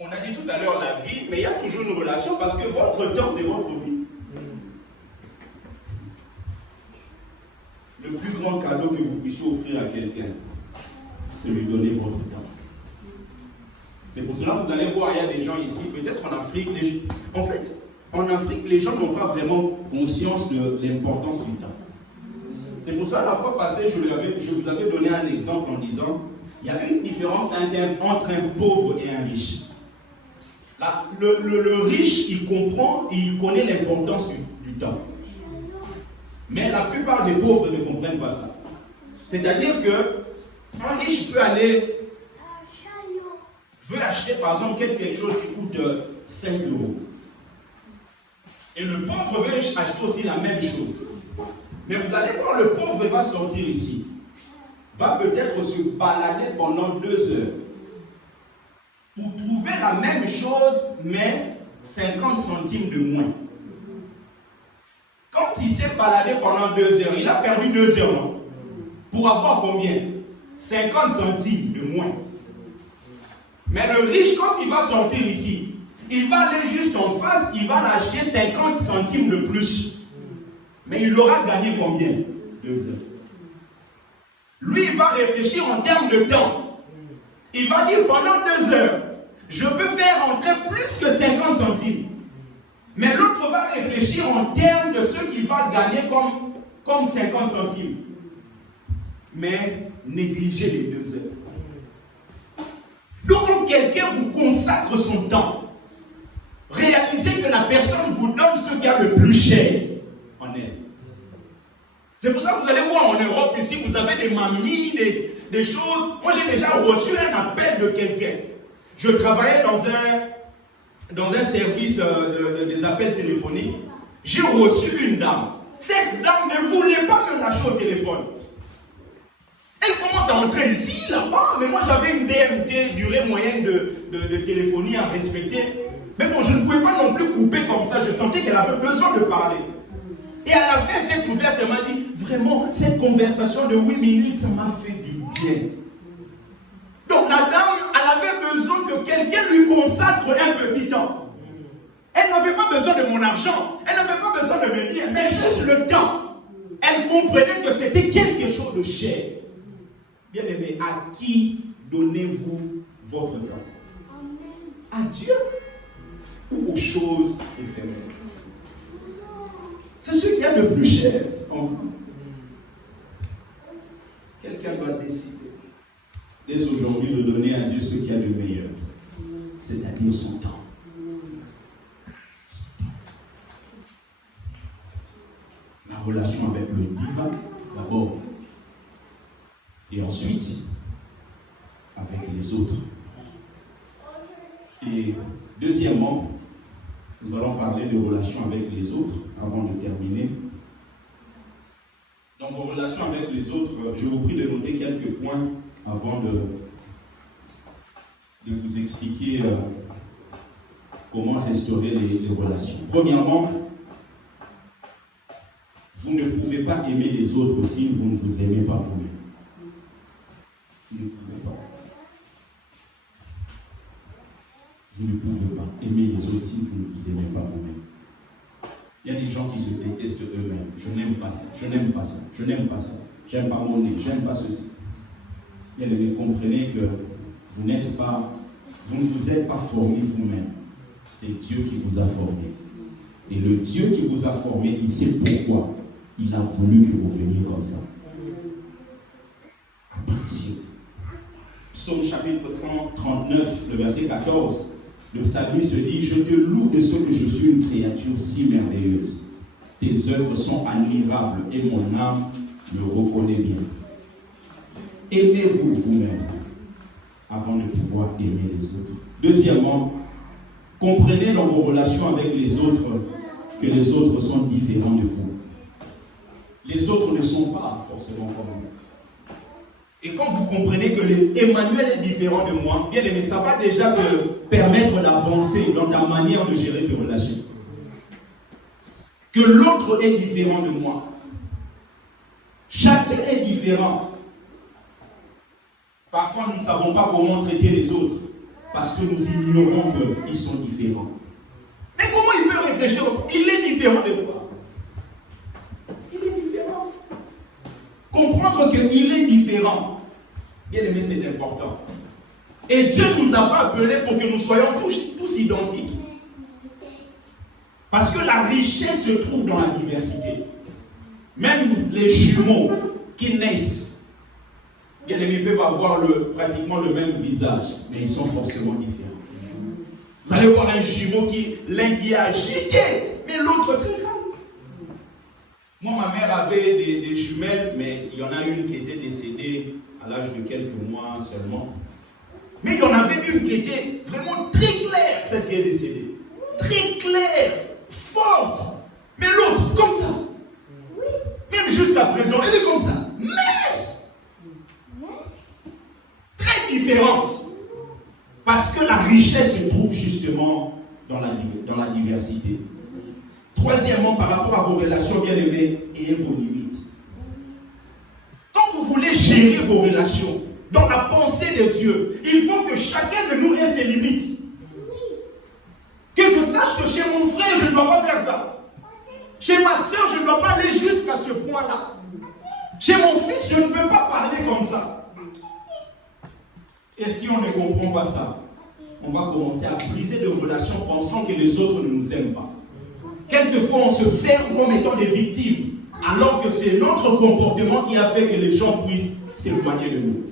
On a dit tout à l'heure la vie, mais il y a toujours une relation parce que votre temps, c'est votre vie. Le plus grand cadeau que vous puissiez offrir à quelqu'un, c'est lui donner votre temps. C'est pour cela que vous allez voir, il y a des gens ici, peut-être en Afrique, en fait, en Afrique, les gens n'ont pas vraiment conscience de l'importance du temps. C'est pour ça, la fois passée, je vous avais donné un exemple en disant, il y a une différence entre un pauvre et un riche. Là, le riche, il comprend et il connaît l'importance du temps. Mais la plupart des pauvres ne comprennent pas ça. C'est-à-dire que un riche veut acheter par exemple quelque chose qui coûte 5 euros. Et le pauvre veut acheter aussi la même chose. Mais vous allez voir, le pauvre va sortir ici. Va peut-être se balader pendant 2 heures. Pour trouver la même chose, mais 50 centimes de moins. Quand il s'est baladé pendant 2 heures, il a perdu 2 heures, non? Pour avoir combien? 50 centimes de moins. Mais le riche, quand il va sortir ici, il va aller juste en face, il va l'acheter 50 centimes de plus. Mais il aura gagné combien? 2 heures. Lui, il va réfléchir en termes de temps. Il va dire pendant 2 heures, je peux faire entrer plus que 50 centimes. Mais l'autre va réfléchir en termes de ce qu'il va gagner comme 50 centimes. Mais négligez les 2 heures. Donc quand quelqu'un vous consacre son temps, réalisez que la personne vous donne ce qu'il y a le plus cher en elle. C'est pour ça que vous allez voir en Europe ici, vous avez des mamies, des choses. Moi j'ai déjà reçu un appel de quelqu'un. Je travaillais dans un service des appels téléphoniques. J'ai reçu une dame. Cette dame ne voulait pas me lâcher au téléphone. Elle commence à entrer ici, là-bas, mais moi j'avais une DMT, durée moyenne de téléphonie à respecter. Mais bon, je ne pouvais pas non plus couper comme ça, je sentais qu'elle avait besoin de parler. Et à la fin, cette ouverte, elle m'a dit, vraiment, cette conversation de 8 minutes, ça m'a fait du bien. Donc la dame, elle avait besoin que quelqu'un lui consacre un petit temps. Elle n'avait pas besoin de mon argent, elle n'avait pas besoin de me dire, mais juste le temps. Elle comprenait que c'était quelque chose de cher. Bien aimé, à qui donnez-vous votre temps? À Dieu ou aux choses éphémères? C'est ce qu'il y a de plus cher en vous. Quelqu'un doit décider dès aujourd'hui de donner à Dieu ce qu'il y a de meilleur, c'est-à-dire son temps. La relation avec le divin d'abord, et ensuite avec les autres. Et deuxièmement, nous allons parler de relations avec les autres avant de terminer. Dans vos relations avec les autres, je vous prie de noter quelques points avant de vous expliquer comment restaurer les relations. Premièrement, vous ne pouvez pas aimer les autres si vous ne vous aimez pas vous-même. Vous ne pouvez pas. Vous ne pouvez pas aimer les autres si vous ne vous aimez pas vous-même. Il y a des gens qui se détestent eux-mêmes. Je n'aime pas ça, je n'aime pas ça, je n'aime pas ça. J'aime pas mon nez, j'aime pas ceci. Bien aimé, comprenez que vous ne vous êtes pas formé vous-même. C'est Dieu qui vous a formé. Et le Dieu qui vous a formé, il sait pourquoi il a voulu que vous veniez comme ça. Appréciez. Psaume chapitre 139, le verset 14, le psalmiste dit: je te loue de ce que je suis une créature si merveilleuse. Tes œuvres sont admirables et mon âme le reconnaît bien. Aimez-vous vous-même avant de pouvoir aimer les autres. Deuxièmement, comprenez dans vos relations avec les autres que les autres sont différents de vous. Les autres ne sont pas forcément comme vous. Et quand vous comprenez que Emmanuel est différent de moi, bien aimé, ça va déjà te permettre d'avancer dans ta manière de gérer tes relations. Que l'autre est différent de moi. Chacun est différent. Parfois, nous ne savons pas comment traiter les autres parce que nous ignorons qu'ils sont différents. Mais comment il peut réfléchir? Il est différent de toi. Il est différent. Comprendre qu'il est différent, bien aimé, c'est important. Et Dieu ne nous a pas appelés pour que nous soyons tous identiques. Parce que la richesse se trouve dans la diversité. Même les jumeaux qui naissent, bien aimés, peuvent avoir pratiquement le même visage, mais ils sont forcément différents. Vous allez voir un jumeau l'un qui est agité, mais l'autre très calme. Moi, ma mère avait des jumelles, mais il y en a une qui était décédée à l'âge de quelques mois seulement. Mais il y en avait une qui était vraiment très claire, celle qui est décédée. Très claire, forte. Mais l'autre, comme ça. Même jusqu'à présent, elle est comme ça. Mince. Très différente. Parce que la richesse se trouve justement dans la diversité. Troisièmement, par rapport à vos relations bien-aimées, ayez vos limites. Quand vous voulez gérer vos relations dans la pensée de Dieu, il faut que chacun de nous ait ses limites. Que je sache que chez mon frère, je ne dois pas faire ça. Chez ma soeur, je ne dois pas aller jusqu'à ce point-là. Chez mon fils, je ne peux pas parler comme ça. Et si on ne comprend pas ça, on va commencer à briser des relations pensant que les autres ne nous aiment pas. Quelquefois, on se ferme comme étant des victimes, alors que c'est notre comportement qui a fait que les gens puissent s'éloigner de nous.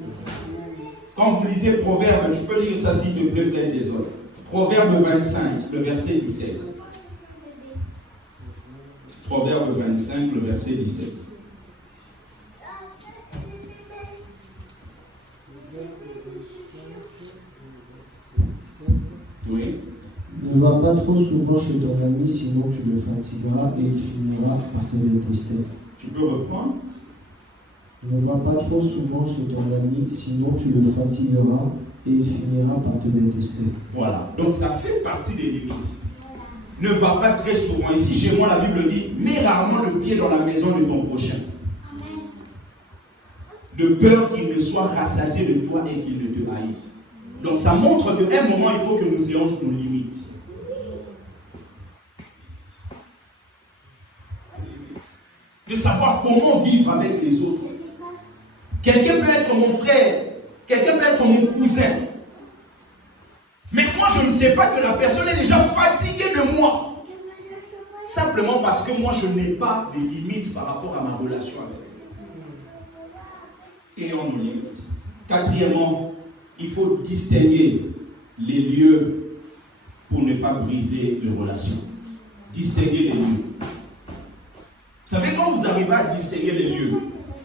Quand vous lisez Proverbe, tu peux lire ça s'il te plaît, frère Jésus. Proverbe 25, le verset 17. Proverbe 25, le verset 17. Oui. Ne va pas trop souvent chez ton ami, sinon tu le fatigueras et il finira par te détester. Tu peux reprendre? Ne va pas trop souvent chez ton ami, sinon tu le fatigueras et il finira par te détester. Voilà. Donc ça fait partie des limites. Ne va pas très souvent. Ici, chez moi, la Bible dit, mets rarement le pied dans la maison de ton prochain. De peur qu'il ne soit rassasié de toi et qu'il ne te haïsse. Donc ça montre qu'à un moment, il faut que nous ayons nos limites. De savoir comment vivre avec les autres. Quelqu'un peut être mon frère, quelqu'un peut être mon cousin. Mais moi, je ne sais pas que la personne est déjà fatiguée de moi. Simplement parce que moi, je n'ai pas de limites par rapport à ma relation avec elle. Ayons nos limites. Quatrièmement, il faut distinguer les lieux pour ne pas briser les relations. Distinguer les lieux. Vous savez, quand vous arrivez à distinguer les lieux,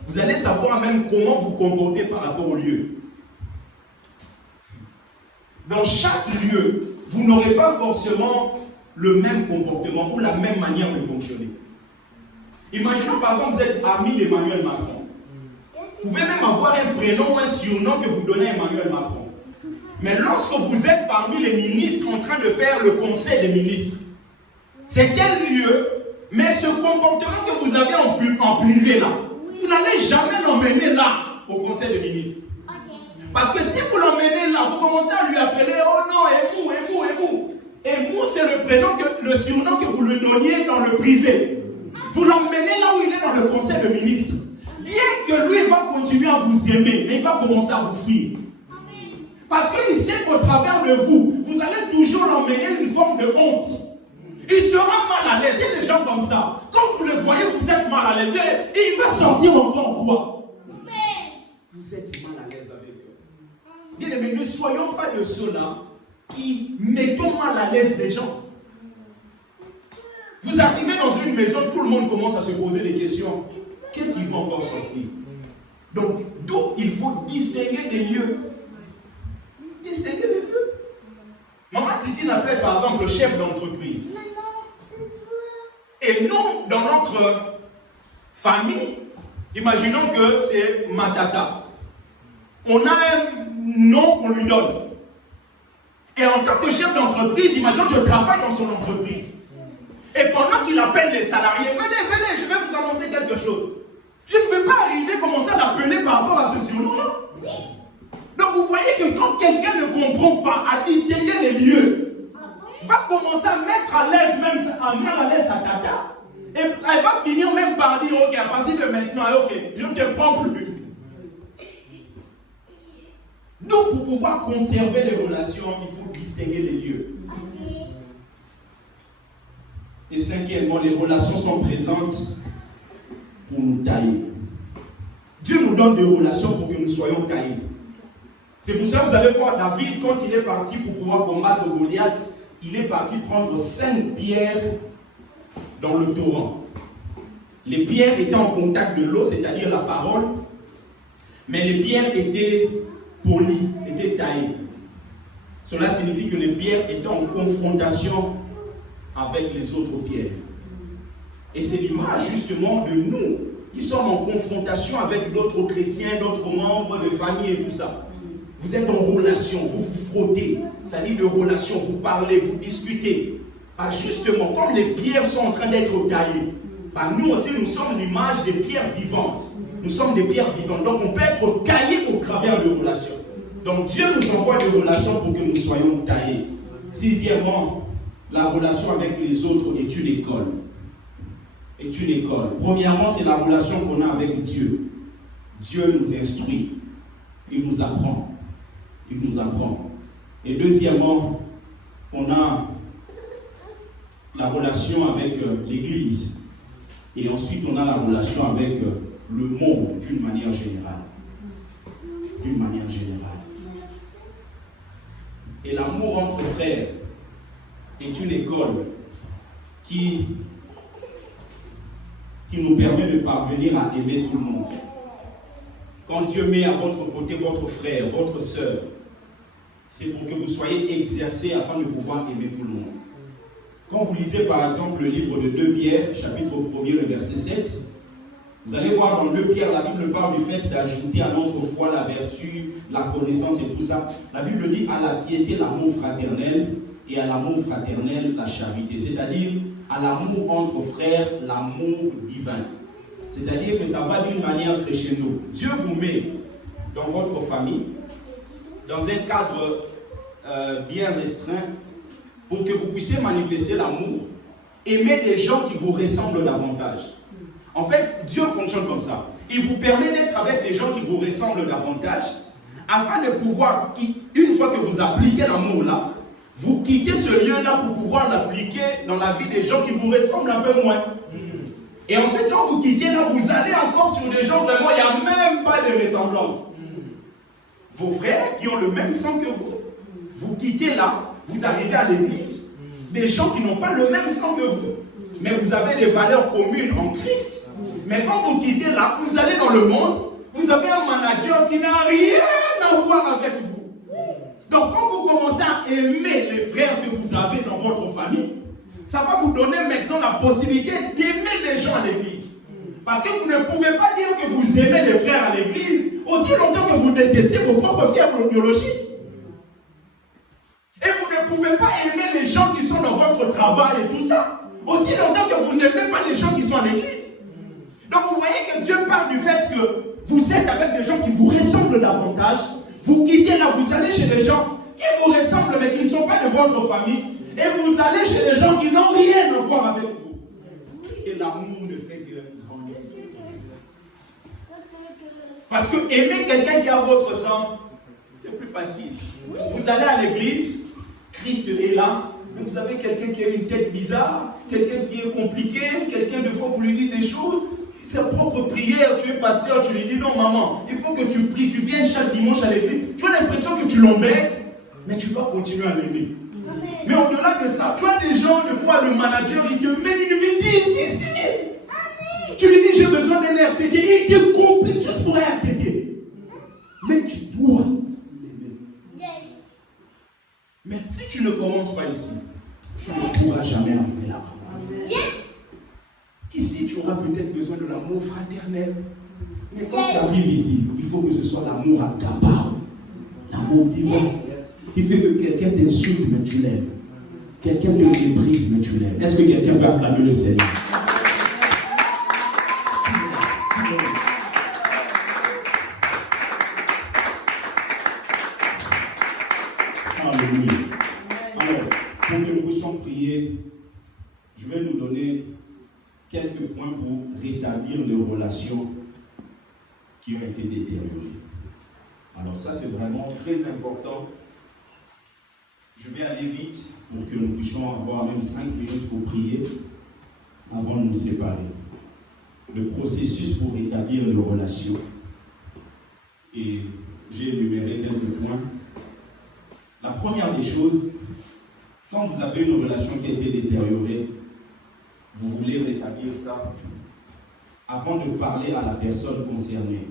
vous allez savoir même comment vous comporter par rapport au lieu. Dans chaque lieu, vous n'aurez pas forcément le même comportement ou la même manière de fonctionner. Imaginons par exemple, vous êtes ami d'Emmanuel Macron. Vous pouvez même avoir un prénom ou un surnom que vous donnez à Emmanuel Macron. Mais lorsque vous êtes parmi les ministres en train de faire le conseil des ministres, c'est quel lieu? Mais ce comportement que vous avez en privé là, vous n'allez jamais l'emmener là, au conseil des ministres. Parce que si vous l'emmenez là, vous commencez à lui appeler, oh non, émou. Et Mou, c'est le surnom que vous lui donniez dans le privé. Vous l'emmenez là où il est dans le conseil de ministres. Bien que lui va continuer à vous aimer, mais il va commencer à vous fuir. Parce qu'il sait qu'au travers de vous, vous allez toujours l'emmener une forme de honte. Il sera mal à l'aise. Il y a des gens comme ça. Quand vous le voyez, vous êtes mal à l'aise. Et il va sortir encore quoi? Vous êtes mal à l'aise avec eux. Bien aimé, ne soyons pas de ceux-là qui mettons mal à l'aise des gens. Vous arrivez dans une maison, tout le monde commence à se poser des questions. Qu'est-ce qu'ils vont encore sortir? Donc, d'où il faut distinguer des lieux. Distinguer des lieux. Maman Titi appelle par exemple le chef d'entreprise. Et nous, dans notre famille, imaginons que c'est ma tata. On a un nom qu'on lui donne. Et en tant que chef d'entreprise, imaginons que je travaille dans son entreprise. Et pendant qu'il appelle les salariés, venez, je vais vous annoncer quelque chose. Je ne peux pas arriver commencer à l'appeler par rapport à ce surnom-là. Donc vous voyez que quand quelqu'un ne comprend pas à distinguer les lieux, va commencer à mettre à l'aise, même à mal à l'aise sa tata. Et elle va finir même par dire, ok, à partir de maintenant, ok, je ne te prends plus. Donc pour pouvoir conserver les relations, il faut distinguer les lieux. Et cinquièmement, les relations sont présentes pour nous tailler. Dieu nous donne des relations pour que nous soyons taillés. C'est pour ça que vous allez voir David, quand il est parti pour pouvoir combattre Goliath, il est parti prendre 5 pierres dans le torrent. Les pierres étaient en contact de l'eau, c'est-à-dire la parole, mais les pierres étaient polies, étaient taillées. Cela signifie que les pierres étaient en confrontation avec les autres pierres. Et c'est l'image justement de nous qui sommes en confrontation avec d'autres chrétiens, d'autres membres de famille et tout ça. Vous êtes en relation, vous vous frottez, ça dit de relation, vous parlez, vous discutez. Justement, comme les pierres sont en train d'être taillées, nous aussi nous sommes l'image des pierres vivantes. Nous sommes des pierres vivantes, donc on peut être taillés au travers de relations. Donc Dieu nous envoie des relations pour que nous soyons taillés. Sixièmement, la relation avec les autres est une école. Est une école. Premièrement, c'est la relation qu'on a avec Dieu. Dieu nous instruit. Il nous apprend. Il nous apprend. Et deuxièmement, on a la relation avec l'Église. Et ensuite, on a la relation avec le monde d'une manière générale. D'une manière générale. Et l'amour entre frères est une école qui nous permet de parvenir à aimer tout le monde. Quand Dieu met à votre côté votre frère, votre soeur, c'est pour que vous soyez exercés afin de pouvoir aimer tout le monde. Quand vous lisez par exemple le livre de 2 Pierre, chapitre 1er, le verset 7, vous allez voir dans 2 Pierre, la Bible parle du fait d'ajouter à notre foi la vertu, la connaissance et tout ça. La Bible dit à la piété l'amour fraternel et à l'amour fraternel la charité. C'est-à-dire à l'amour entre frères, l'amour divin. C'est-à-dire que ça va d'une manière crescendo. Dieu vous met dans votre famille, dans un cadre bien restreint, pour que vous puissiez manifester l'amour, aimer des gens qui vous ressemblent davantage. En fait, Dieu fonctionne comme ça. Il vous permet d'être avec des gens qui vous ressemblent davantage, afin de pouvoir, une fois que vous appliquez l'amour là, vous quittez ce lieu-là pour pouvoir l'appliquer dans la vie des gens qui vous ressemblent un peu moins. Et ensuite, quand vous quittez là, vous allez encore sur des gens vraiment, il n'y a même pas de ressemblance. Vos frères qui ont le même sang que vous, vous quittez là, vous arrivez à l'église, des gens qui n'ont pas le même sang que vous, mais vous avez des valeurs communes en Christ. Mais quand vous quittez là, vous allez dans le monde, vous avez un manager qui n'a rien à voir avec vous. Donc quand vous commencez à aimer les frères que vous avez dans votre famille, ça va vous donner maintenant la possibilité d'aimer les gens à l'église. Parce que vous ne pouvez pas dire que vous aimez les frères à l'église aussi longtemps que vous détestez vos propres frères biologiques. Et vous ne pouvez pas aimer les gens qui sont dans votre travail et tout ça aussi longtemps que vous n'aimez pas les gens qui sont à l'église. Donc vous voyez que Dieu parle du fait que vous êtes avec des gens qui vous ressemblent davantage. Vous quittez là, vous allez chez des gens qui vous ressemblent mais qui ne sont pas de votre famille. Et Et vous allez chez les gens qui n'ont rien à voir avec vous. Et l'amour ne fait que grandir. Parce que aimer quelqu'un qui a votre sang, c'est plus facile. Vous allez à l'église, Christ est là, mais vous avez quelqu'un qui a une tête bizarre, quelqu'un qui est compliqué, quelqu'un de fois vous lui dites des choses, ses propres prières, tu es pasteur, tu lui dis non maman, il faut que tu pries, tu viennes chaque dimanche à l'église, tu as l'impression que tu l'embêtes, mais tu dois continuer à l'aimer. Mais au-delà de ça, tu as des gens, de fois le manager, il te met une vie difficile. Tu lui dis j'ai besoin d'un RTT, il te complique juste pour un RTT. Mais tu dois l'aimer. Mais si tu ne commences pas ici, tu ne pourras jamais arriver là-bas. Ici, tu auras peut-être besoin de l'amour fraternel. Mais quand tu arrives ici, il faut que ce soit l'amour incapable, l'amour divin, qui fait que quelqu'un t'insulte, mais tu l'aimes. Quelqu'un te méprise, mais tu l'aimes. Est-ce que quelqu'un peut acclamer le Seigneur? Alléluia. Alors, pour que nous puissions prier, je vais nous donner quelques points pour rétablir les relations qui ont été détériorées. Alors ça, c'est vraiment très important. Je vais aller vite pour que nous puissions avoir même 5 minutes pour prier avant de nous séparer. Le processus pour rétablir les relations. Et j'ai énuméré quelques points. La première des choses, quand vous avez une relation qui a été détériorée, vous voulez rétablir ça, avant de parler à la personne concernée,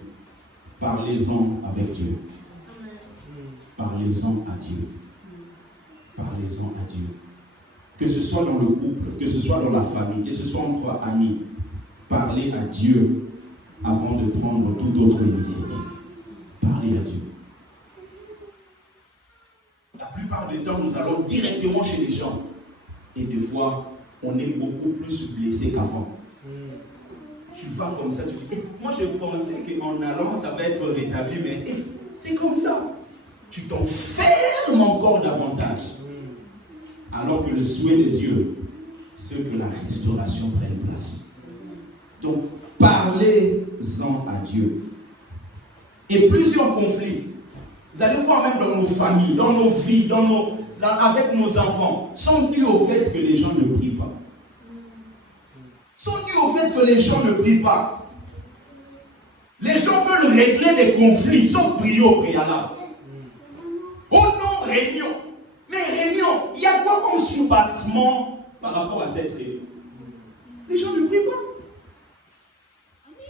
parlez-en avec Dieu. Parlez-en à Dieu. Parlez-en à Dieu. Que ce soit dans le couple, que ce soit dans la famille, que ce soit entre amis, parlez à Dieu avant de prendre toute autre initiative. Parlez à Dieu. La plupart du temps, nous allons directement chez les gens. Et des fois, on est beaucoup plus blessé qu'avant. Tu vas comme ça, tu dis, moi je pensais qu'en allant, ça va être rétabli, mais c'est comme ça. Tu t'enfermes encore davantage. Alors que le souhait de Dieu, c'est que la restauration prenne place. Donc, parlez-en à Dieu. Et plusieurs conflits, vous allez voir même dans nos familles, dans nos vies, avec nos enfants, sont dus au fait que les gens ne prient pas. Sont dus au fait que les gens ne prient pas. Les gens veulent régler les conflits sans prier au préalable. Oh non, réunion. Mais réunion, il y a quoi comme soubassement par rapport à cette réunion? Les gens ne prient pas.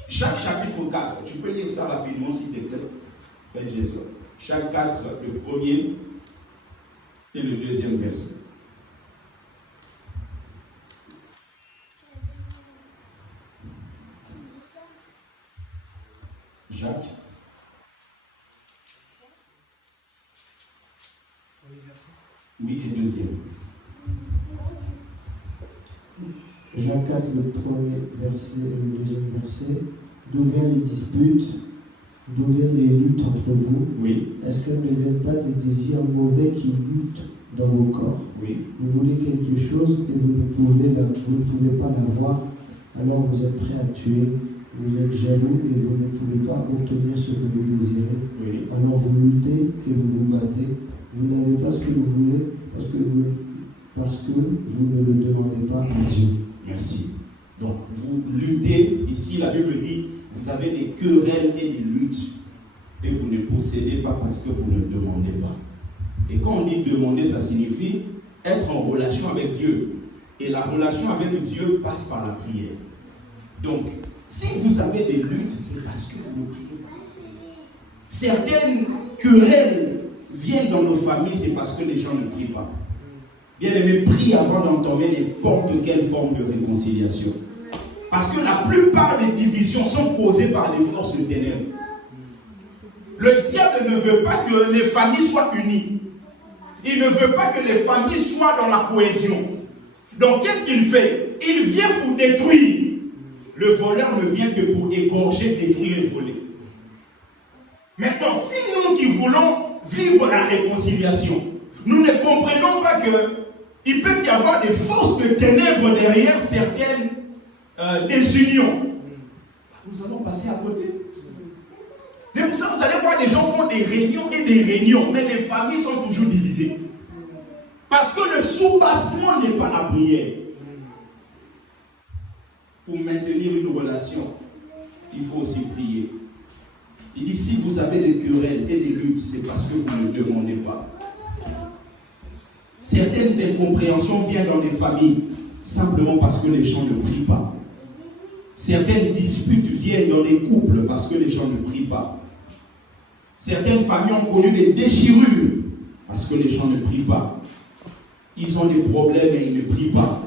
Jacques chapitre 4, tu peux lire ça rapidement s'il te plaît. Faites Jésus. Jacques 4, le premier et le deuxième verset. Jacques. Oui, et deuxième. Jacques 4, le premier verset et le deuxième verset. D'où viennent les disputes? D'où viennent les luttes entre vous? Oui. Est-ce qu'elles ne viennent pas des désirs mauvais qui luttent dans vos corps? Oui. Vous voulez quelque chose et vous ne pouvez pas l'avoir, alors vous êtes prêt à tuer. Vous êtes jaloux et vous ne pouvez pas obtenir ce que vous désirez. Oui. Alors vous luttez et vous vous battez. Vous n'avez pas ce que vous voulez parce que vous ne le demandez pas à Dieu. Merci. Donc, vous luttez, ici la Bible dit, vous avez des querelles et des luttes, et vous ne possédez pas parce que vous ne demandez pas. Et quand on dit demander, ça signifie être en relation avec Dieu. Et la relation avec Dieu passe par la prière. Donc, si vous avez des luttes, c'est parce que vous ne priez pas. Certaines querelles viennent dans nos familles, c'est parce que les gens ne prient pas. Bien-aimés, prie avant d'entamer n'importe quelle forme de réconciliation. Parce que la plupart des divisions sont causées par des forces de ténèbres. Le diable ne veut pas que les familles soient unies. Il ne veut pas que les familles soient dans la cohésion. Donc qu'est-ce qu'il fait? Il vient pour détruire. Le voleur ne vient que pour égorger, détruire et voler. Maintenant, si nous qui voulons vivre la réconciliation, nous ne comprenons pas que Il peut y avoir des forces de ténèbres derrière certaines désunions. Nous allons passer à côté. C'est pour ça que vous allez voir des gens font des réunions et des réunions, mais les familles sont toujours divisées. Parce que le soubassement n'est pas la prière. Pour maintenir une relation, il faut aussi prier. Il dit, si vous avez des querelles et des luttes, c'est parce que vous ne demandez pas. Certaines incompréhensions viennent dans les familles simplement parce que les gens ne prient pas. Certaines disputes viennent dans les couples parce que les gens ne prient pas. Certaines familles ont connu des déchirures parce que les gens ne prient pas. Ils ont des problèmes et ils ne prient pas.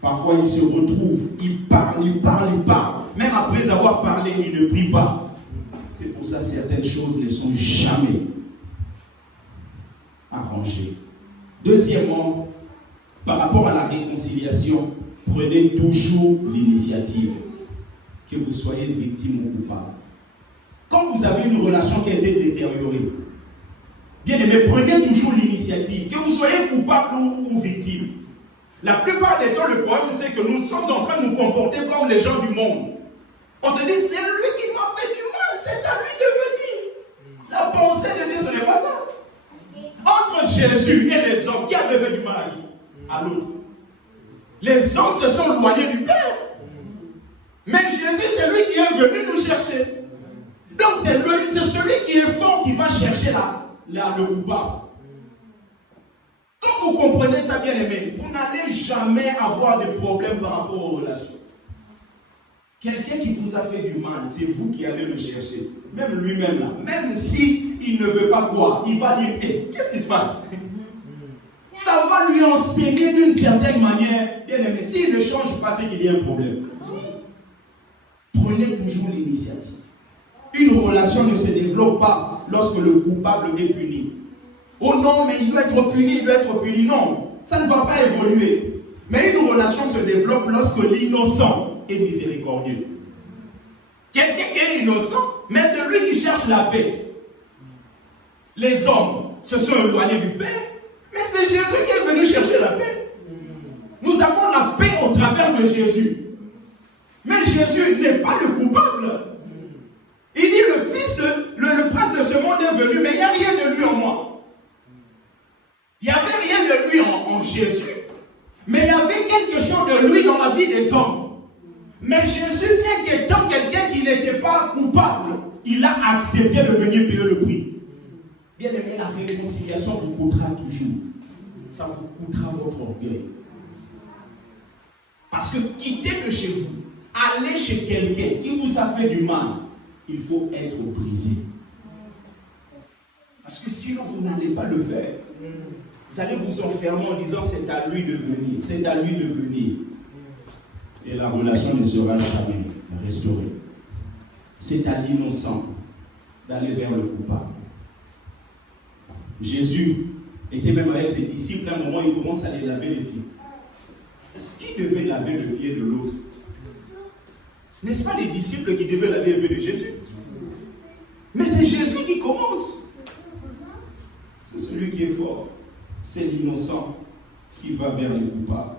Parfois ils se retrouvent, ils parlent. Même après avoir parlé, ils ne prient pas. C'est pour ça que certaines choses ne sont jamais arrangées. Deuxièmement, par rapport à la réconciliation, prenez toujours l'initiative. Que vous soyez victime ou coupable. Quand vous avez une relation qui a été détériorée, bien aimé, prenez toujours l'initiative. Que vous soyez coupable ou victime. La plupart des temps, le problème, c'est que nous sommes en train de nous comporter comme les gens du monde. On se dit, c'est lui qui m'a fait du mal, c'est à lui de venir. La pensée de Dieu, ce n'est pas ça. Entre Jésus et les hommes, qui a fait du mal à l'autre? Les hommes se sont éloignés du Père. Mais Jésus, c'est lui qui est venu nous chercher. Donc c'est celui qui est fort qui va chercher le coupable. Quand vous comprenez ça, bien aimé, vous n'allez jamais avoir de problème par rapport aux relations. Quelqu'un qui vous a fait du mal, c'est vous qui allez le chercher. Même lui-même là. Même si il ne veut pas croire, il va dire, hey, qu'est-ce qui se passe? Ça va lui enseigner d'une certaine manière. Bien aimé, s'il ne change pas, c'est qu'il y a un problème. Prenez toujours l'initiative. Une relation ne se développe pas lorsque le coupable est puni. Oh non, mais il doit être puni, Non, ça ne va pas évoluer. Mais une relation se développe lorsque l'innocent est miséricordieux. Quelqu'un qui est innocent, mais c'est lui qui cherche la paix. Les hommes se sont éloignés du Père, mais c'est Jésus qui est venu chercher la paix. Nous avons la paix au travers de Jésus. Mais Jésus n'est pas le coupable. Il dit le prince de ce monde est venu, mais il n'y a rien de lui en moi. Il n'y avait rien de lui en Jésus. Mais il y avait quelque chose de lui dans la vie des hommes. Mais Jésus, bien qu'étant quelqu'un qui n'était pas coupable, il a accepté de venir payer le prix. Bien aimé, la réconciliation vous coûtera toujours. Ça vous coûtera votre orgueil. Parce que quitter de chez vous, aller chez quelqu'un qui vous a fait du mal, il faut être brisé. Parce que sinon, vous n'allez pas le faire. Vous allez vous enfermer en disant c'est à lui de venir, c'est à lui de venir. Et la relation ne sera jamais restaurée. C'est à l'innocent d'aller vers le coupable. Jésus était même avec ses disciples à un moment, il commence à les laver les pieds. Qui devait laver le pied de l'autre? N'est-ce pas les disciples qui devaient laver le pied de Jésus? Mais c'est Jésus qui commence. C'est celui qui est fort. C'est l'innocent qui va vers les coupables.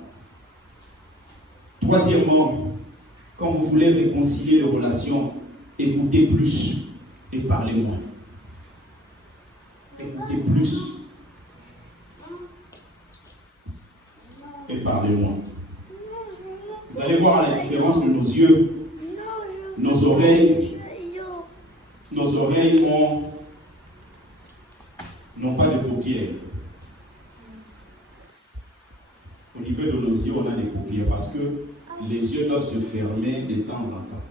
Troisièmement, quand vous voulez réconcilier les relations, écoutez plus et parlez moins. Écoutez plus et parlez moins. Vous allez voir la différence de nos yeux, nos oreilles. Nos oreilles n'ont pas de paupières. Au niveau de nos yeux, on a des paupières parce que les yeux doivent se fermer de temps en temps.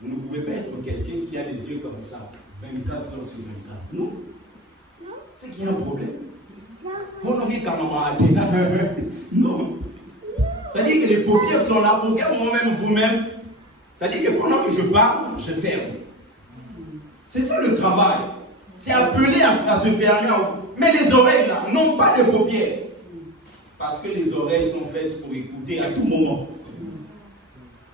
Vous ne pouvez pas être quelqu'un qui a les yeux comme ça, 24 heures sur 24. Non. C'est qu'il y a un problème. Non. C'est-à-dire que les paupières sont là pour quel moment même vous-même. C'est-à-dire que pendant que je parle, je ferme. C'est ça le travail. C'est appelé à se fermer. Mais les oreilles là n'ont pas de paupières. Parce que les oreilles sont faites pour écouter à tout moment.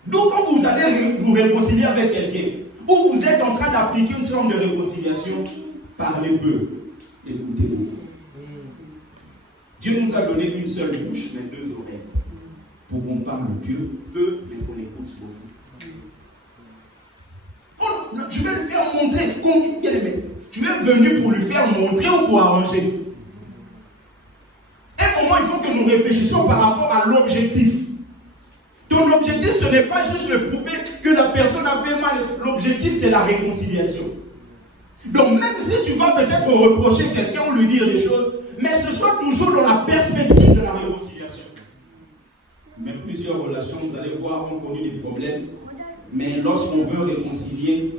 Donc quand vous allez vous réconcilier avec quelqu'un, ou vous êtes en train d'appliquer une forme de réconciliation, parlez peu, écoutez beaucoup. Dieu nous a donné une seule bouche, mais deux oreilles. Pour qu'on parle peu, mais qu'on écoute beaucoup. Oh, non, je vais lui faire montrer combien de mecs. Tu es venu pour lui faire montrer ou pour arranger? Et comment il faut que nous réfléchissions par rapport à l'objectif? Ton objectif, ce n'est pas juste de prouver que la personne a fait mal. L'objectif, c'est la réconciliation. Donc, même si tu vas peut-être reprocher quelqu'un ou lui dire des choses, mais ce soit toujours dans la perspective de la réconciliation. Mais plusieurs relations, vous allez voir, ont connu des problèmes. Mais lorsqu'on veut réconcilier,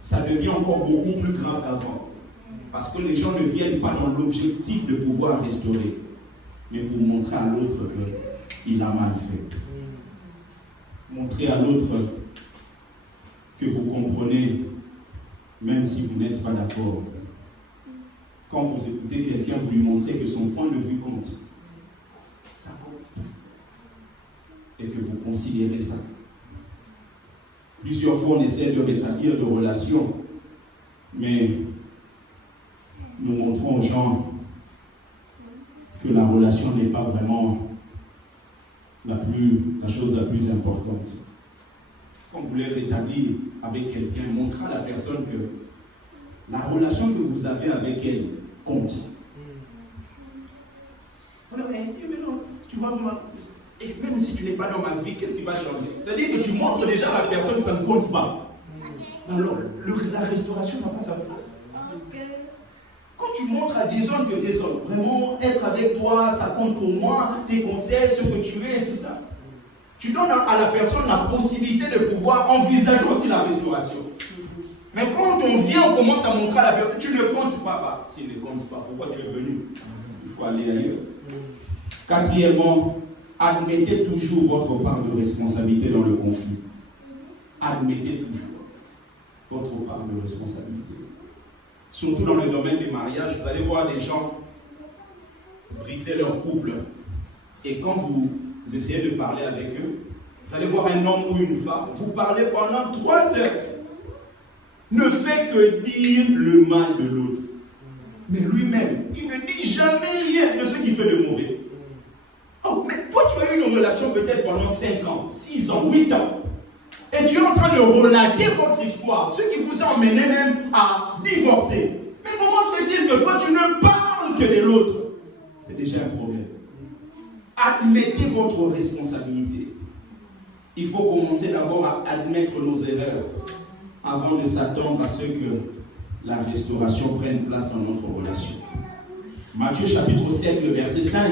ça devient encore beaucoup plus grave qu'avant. Parce que les gens ne viennent pas dans l'objectif de pouvoir restaurer, mais pour montrer à l'autre qu'il a mal fait. Montrer à l'autre que vous comprenez, même si vous n'êtes pas d'accord. Quand vous écoutez quelqu'un, vous lui montrez que son point de vue compte. Ça compte. Et que vous considérez ça. Plusieurs fois, on essaie de rétablir des relations, mais nous montrons aux gens que la relation n'est pas vraiment la chose la plus importante. Quand vous voulez rétablir avec quelqu'un, montrez à la personne que la relation que vous avez avec elle compte. Mais non, tu vois, et même si tu n'es pas dans ma vie, qu'est-ce qui va changer? C'est-à-dire que tu montres déjà à la personne que ça ne compte pas. Alors, la restauration n'a pas sa place. Quand tu montres à Jason que Jason, vraiment être avec toi, ça compte pour moi, tes conseils, ce que tu es, tout ça. Tu donnes à la personne la possibilité de pouvoir envisager aussi la restauration. Mais quand on vient, on commence à montrer à la personne, tu ne comptes pas. S'il ne compte pas, pourquoi tu es venu? Il faut aller ailleurs. Quatrièmement, admettez toujours votre part de responsabilité dans le conflit. Admettez toujours votre part de responsabilité. Surtout dans le domaine des mariages, vous allez voir des gens briser leur couple. Et quand vous essayez de parler avec eux, vous allez voir un homme ou une femme, vous parlez pendant 3 heures. Ne fait que dire le mal de l'autre. Mais lui-même, il ne dit jamais rien de ce qu'il fait de mauvais. Oh, mais toi, tu as eu une relation peut-être pendant 5 ans, 6 ans, 8 ans. Et tu es en train de relater votre histoire, ce qui vous a emmené même à divorcer. Mais comment se fait-il que toi, tu ne parles que de l'autre? C'est déjà un problème. Admettez votre responsabilité. Il faut commencer d'abord à admettre nos erreurs avant de s'attendre à ce que la restauration prenne place dans notre relation. Matthieu chapitre 7, le verset 5,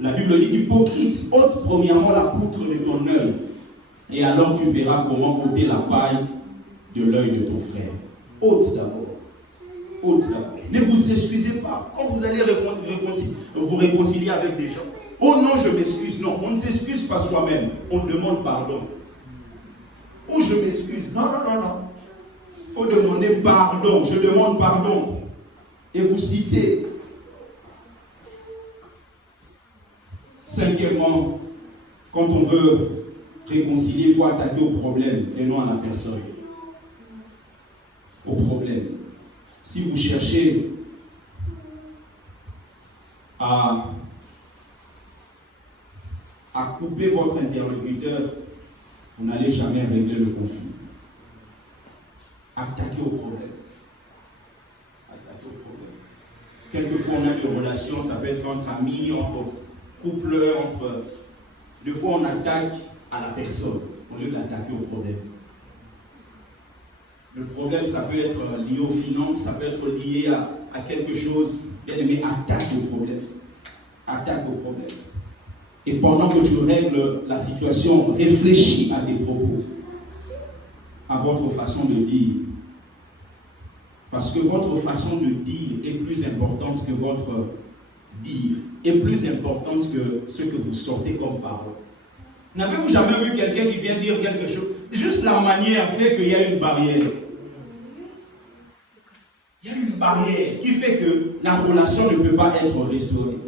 la Bible dit: hypocrite, ôte premièrement la poutre de ton œil, et alors tu verras comment ôter la paille de l'œil de ton frère. Ôte d'abord. Ôte d'abord. Ne vous excusez pas. Quand vous allez vous réconcilier avec des gens, oh non, je m'excuse. Non, on ne s'excuse pas soi-même. On demande pardon. Oh, je m'excuse. Non. Il faut demander pardon. Je demande pardon. Et vous citez. Cinquièmement, quand on veut réconcilier, il faut attaquer au problème et non à la personne. Au problème. Si vous cherchez à couper votre interlocuteur, vous n'allez jamais régler le conflit. Attaquez au problème. Attaquez au problème. Quelquefois, on a des relations, ça peut être entre amis, entre coupleurs, Deux fois, on attaque à la personne au lieu d'attaquer au problème. Le problème, ça peut être lié aux finances, ça peut être lié à quelque chose. Mais attaque au problème. Attaque au problème. Et pendant que tu règles la situation, réfléchis à tes propos, à votre façon de dire. Parce que votre façon de dire est plus importante que votre dire, est plus importante que ce que vous sortez comme parole. N'avez-vous jamais vu quelqu'un qui vient dire quelque chose? Juste la manière fait qu'il y a une barrière. Il y a une barrière qui fait que la relation ne peut pas être restaurée.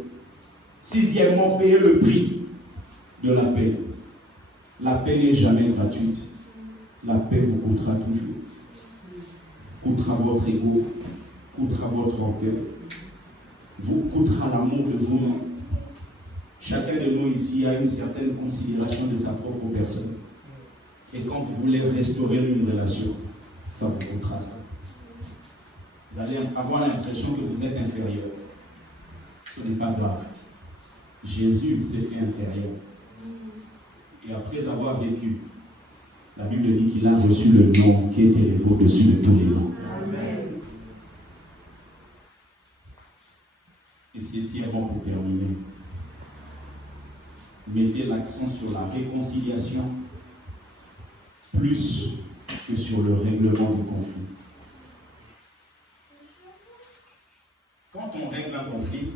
Sixièmement, payez le prix de la paix. La paix n'est jamais gratuite. La paix vous coûtera toujours. Coûtera votre ego, coûtera votre orgueil, vous coûtera l'amour de vous-même, chacun de nous ici a une certaine considération de sa propre personne. Et quand vous voulez restaurer une relation, ça vous coûtera ça. Vous allez avoir l'impression que vous êtes inférieur. Ce n'est pas grave. Jésus s'est fait inférieur. Et après avoir vécu, la Bible dit qu'il a reçu le nom qui est élevé au-dessus de tous les noms. Amen. Et septièmement, pour terminer, mettez l'accent sur la réconciliation plus que sur le règlement du conflit. Quand on règle un conflit,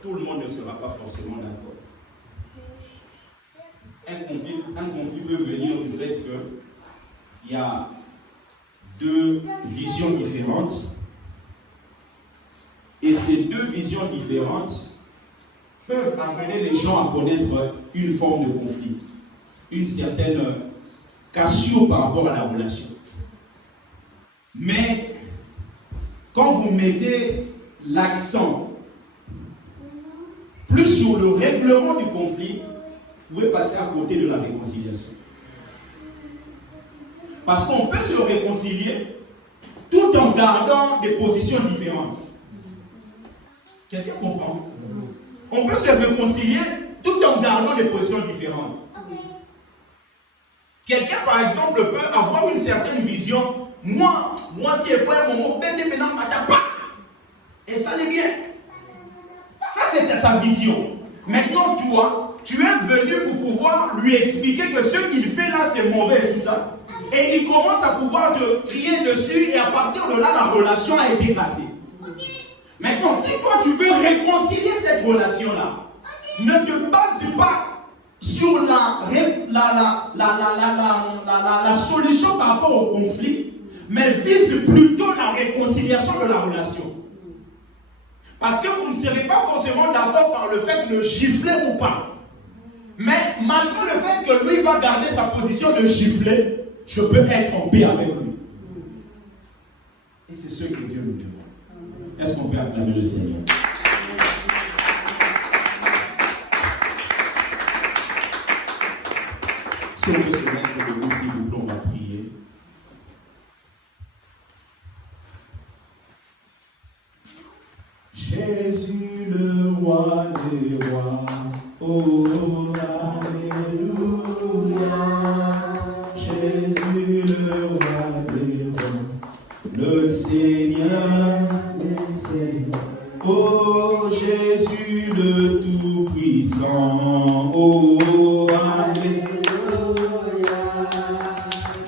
tout le monde ne sera pas forcément d'accord. Un conflit peut venir du fait qu'il y a deux visions différentes. Et ces deux visions différentes peuvent amener les gens à connaître une forme de conflit, une certaine cassure par rapport à la relation. Mais quand vous mettez l'accent plus sur le règlement du conflit, vous pouvez passer à côté de la réconciliation. Parce qu'on peut se réconcilier tout en gardant des positions différentes. Quelqu'un comprend? On peut se réconcilier tout en gardant des positions différentes. Quelqu'un, par exemple, peut avoir une certaine vision. Moi, si je fais mon mot, et ça n'est bien. Ça, c'était sa vision. Maintenant, toi, tu es venu pour pouvoir lui expliquer que ce qu'il fait là, c'est mauvais et tout ça. Et il commence à pouvoir te crier dessus, et à partir de là, la relation a été cassée. Maintenant, si toi, tu veux réconcilier cette relation-là, ne te base pas sur la solution par rapport au conflit, mais vise plutôt la réconciliation de la relation. Parce que vous ne serez pas forcément d'accord par le fait de gifler ou pas. Mais malgré le fait que lui va garder sa position de gifler, je peux être en paix avec lui. Et c'est ce que Dieu nous demande. Est-ce qu'on peut acclamer le Seigneur? Si on peut se mettre debout, s'il vous plaît, on va prier. Jésus le roi des rois, oh alléluia. Jésus le roi des rois, le Seigneur des seigneurs. Oh Jésus le tout-puissant, oh alléluia.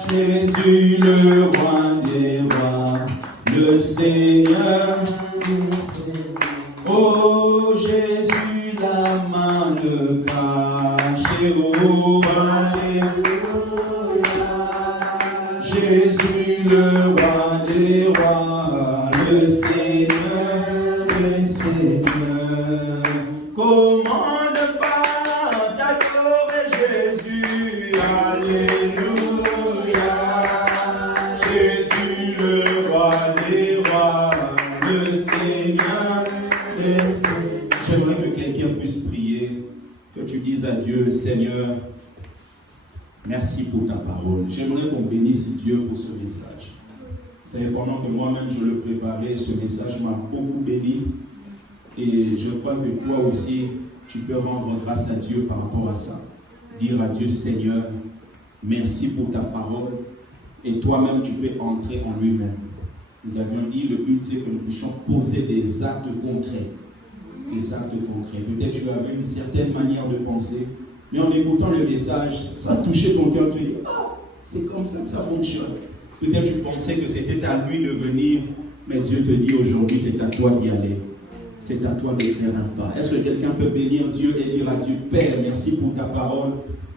Jésus le roi des rois, le Seigneur. Oh Jésus, la main de cachée, oh alléluia. Jésus, le roi des rois, le Seigneur des seigneurs. Comment ne pas t'adorer Jésus, alléluia. Jésus, le roi des rois, le Seigneur. J'aimerais que quelqu'un puisse prier, que tu dises à Dieu, Seigneur, merci pour ta parole. J'aimerais qu'on bénisse Dieu pour ce message. Vous savez, pendant que moi-même je le préparais, ce message m'a beaucoup béni. Et je crois que toi aussi, tu peux rendre grâce à Dieu par rapport à ça. Dire à Dieu, Seigneur, merci pour ta parole. Et toi-même, tu peux entrer en lui-même. Nous avions dit, le but c'est que nous puissions poser des actes concrets. Des actes concrets. Peut-être tu avais une certaine manière de penser, mais en écoutant le message, ça a touché ton cœur. Tu dis, ah, c'est comme ça que ça fonctionne. Peut-être tu pensais que c'était à lui de venir, mais Dieu te dit aujourd'hui, c'est à toi d'y aller. C'est à toi de faire un pas. Est-ce que quelqu'un peut bénir Dieu et dire à Dieu, Père, merci pour ta parole.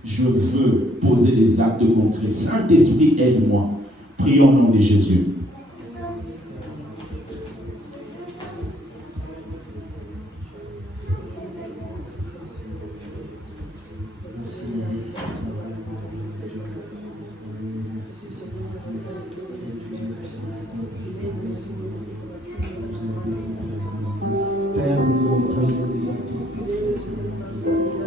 Je veux poser des actes concrets. Saint-Esprit, aide-moi. Prions au nom de Jésus. Père, nous avons posé des actes concrets, Seigneur.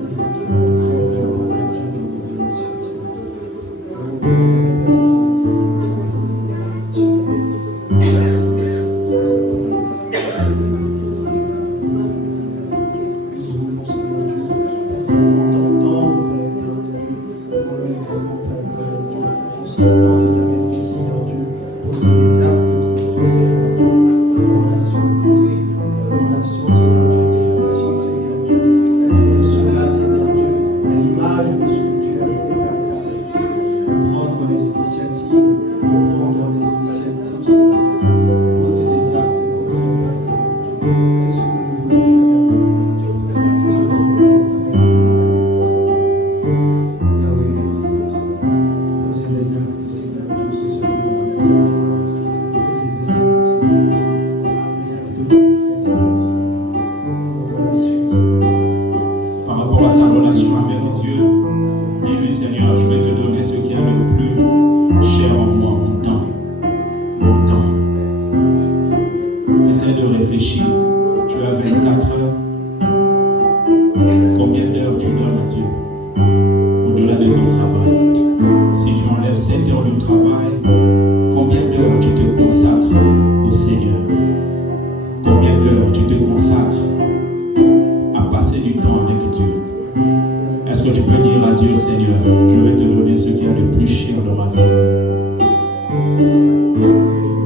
essaie de réfléchir. Tu as 24 heures. Combien d'heures tu donnes à Dieu au-delà de ton travail? Si tu enlèves 7 heures du travail, combien d'heures tu te consacres au Seigneur? Combien d'heures tu te consacres à passer du temps avec Dieu? Est-ce que tu peux dire à Dieu, Seigneur, je vais te donner ce qu'il y a de plus cher dans ma vie?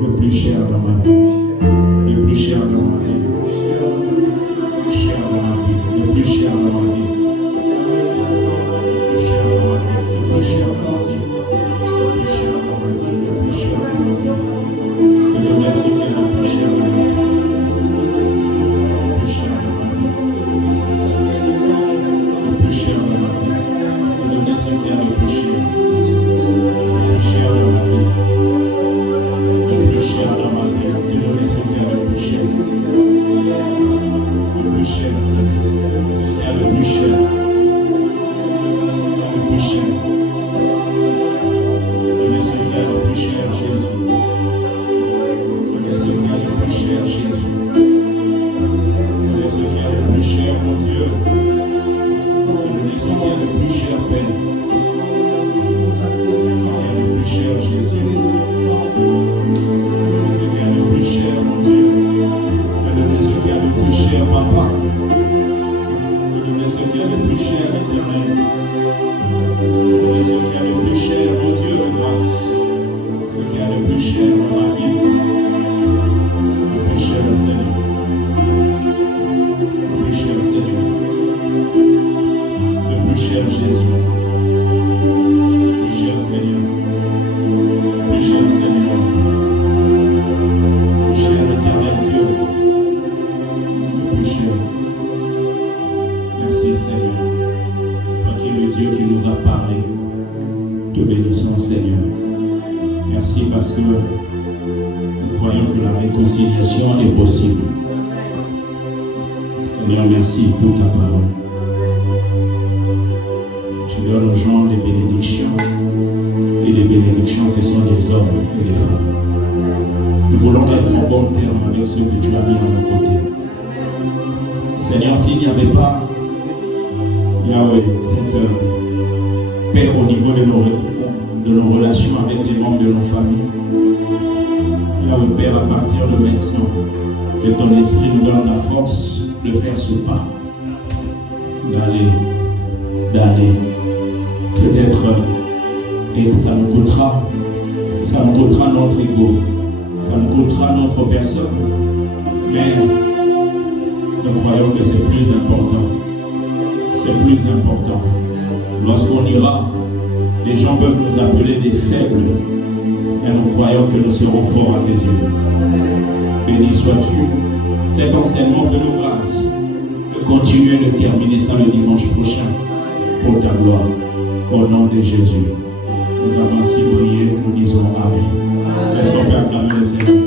Le plus cher dans ma vie. Le plus cher dans ma vie. Le plus cher dans ma vie. Le plus cher dans ma vie. Le plus cher dans ma vie. Le plus cher dans ma vie. Le plus cher dans ma vie. Le plus cher dans ma vie. Je donne ce qu'il y a de plus cher dans ma vie. Le plus cher dans ma vie. Le plus cher dans ma vie. Je donne ce qu'il y a de plus cher. Le plus cher dans ma vie. Le plus cher dans ma vie, je donne ce qu'il y a de plus cher. Le plus cher, c'est ce qu'il y a de plus cher. Le plus cher. Donnez ce qu'il y a de plus cher, Jésus. Donnez ce qu'il y a de plus cher, Jésus. Donnez ce qu'il y a de plus cher, mon Dieu. Donnez ce qu'il y a de plus cher, Père. Ce qu'il y a de plus cher, Jésus. Ce qu'il y a de plus cher, mon Dieu. Donnez ce qu'il y a de plus cher, Papa. Donnez ce qu'il y a de plus cher, Éternel. Donnez ce qu'il y a de plus cher, mon Dieu de grâce. Ce qu'il y a de plus cher dans ma vie. Le plus cher, Seigneur. Le plus cher, Seigneur. Le plus cher, Jésus. Le plus cher, Seigneur. Le plus cher, Seigneur. Le plus cher, éternel Dieu. Le plus cher. Merci, Seigneur. Toi qui es le Dieu qui nous a parlé, te bénissons, Seigneur. Merci parce que nous croyons que la réconciliation est possible. Seigneur, merci pour ta parole. Tu donnes aux gens des bénédictions. Et les bénédictions, ce sont des hommes et des femmes. Nous voulons être en bon terme avec ceux que tu as mis à nos côtés. Seigneur, s'il n'y avait pas, Yahweh, cette paix au niveau de nos relations avec les membres de nos familles, Yahweh, Père, à partir de maintenant, que ton esprit nous donne la force de faire ce pas, d'aller, peut-être, et ça nous coûtera notre ego, ça nous coûtera notre personne, mais nous croyons que c'est plus important. C'est plus important. Lorsqu'on ira, les gens peuvent nous appeler des faibles, mais nous croyons que nous serons forts à tes yeux. Béni sois-tu. Cet enseignement fait nous grâce de continuer de terminer ça le dimanche prochain pour ta gloire. Au nom de Jésus. Nous avons ainsi prié, nous disons Amen. Est-ce qu'on peut acclamer le Seigneur?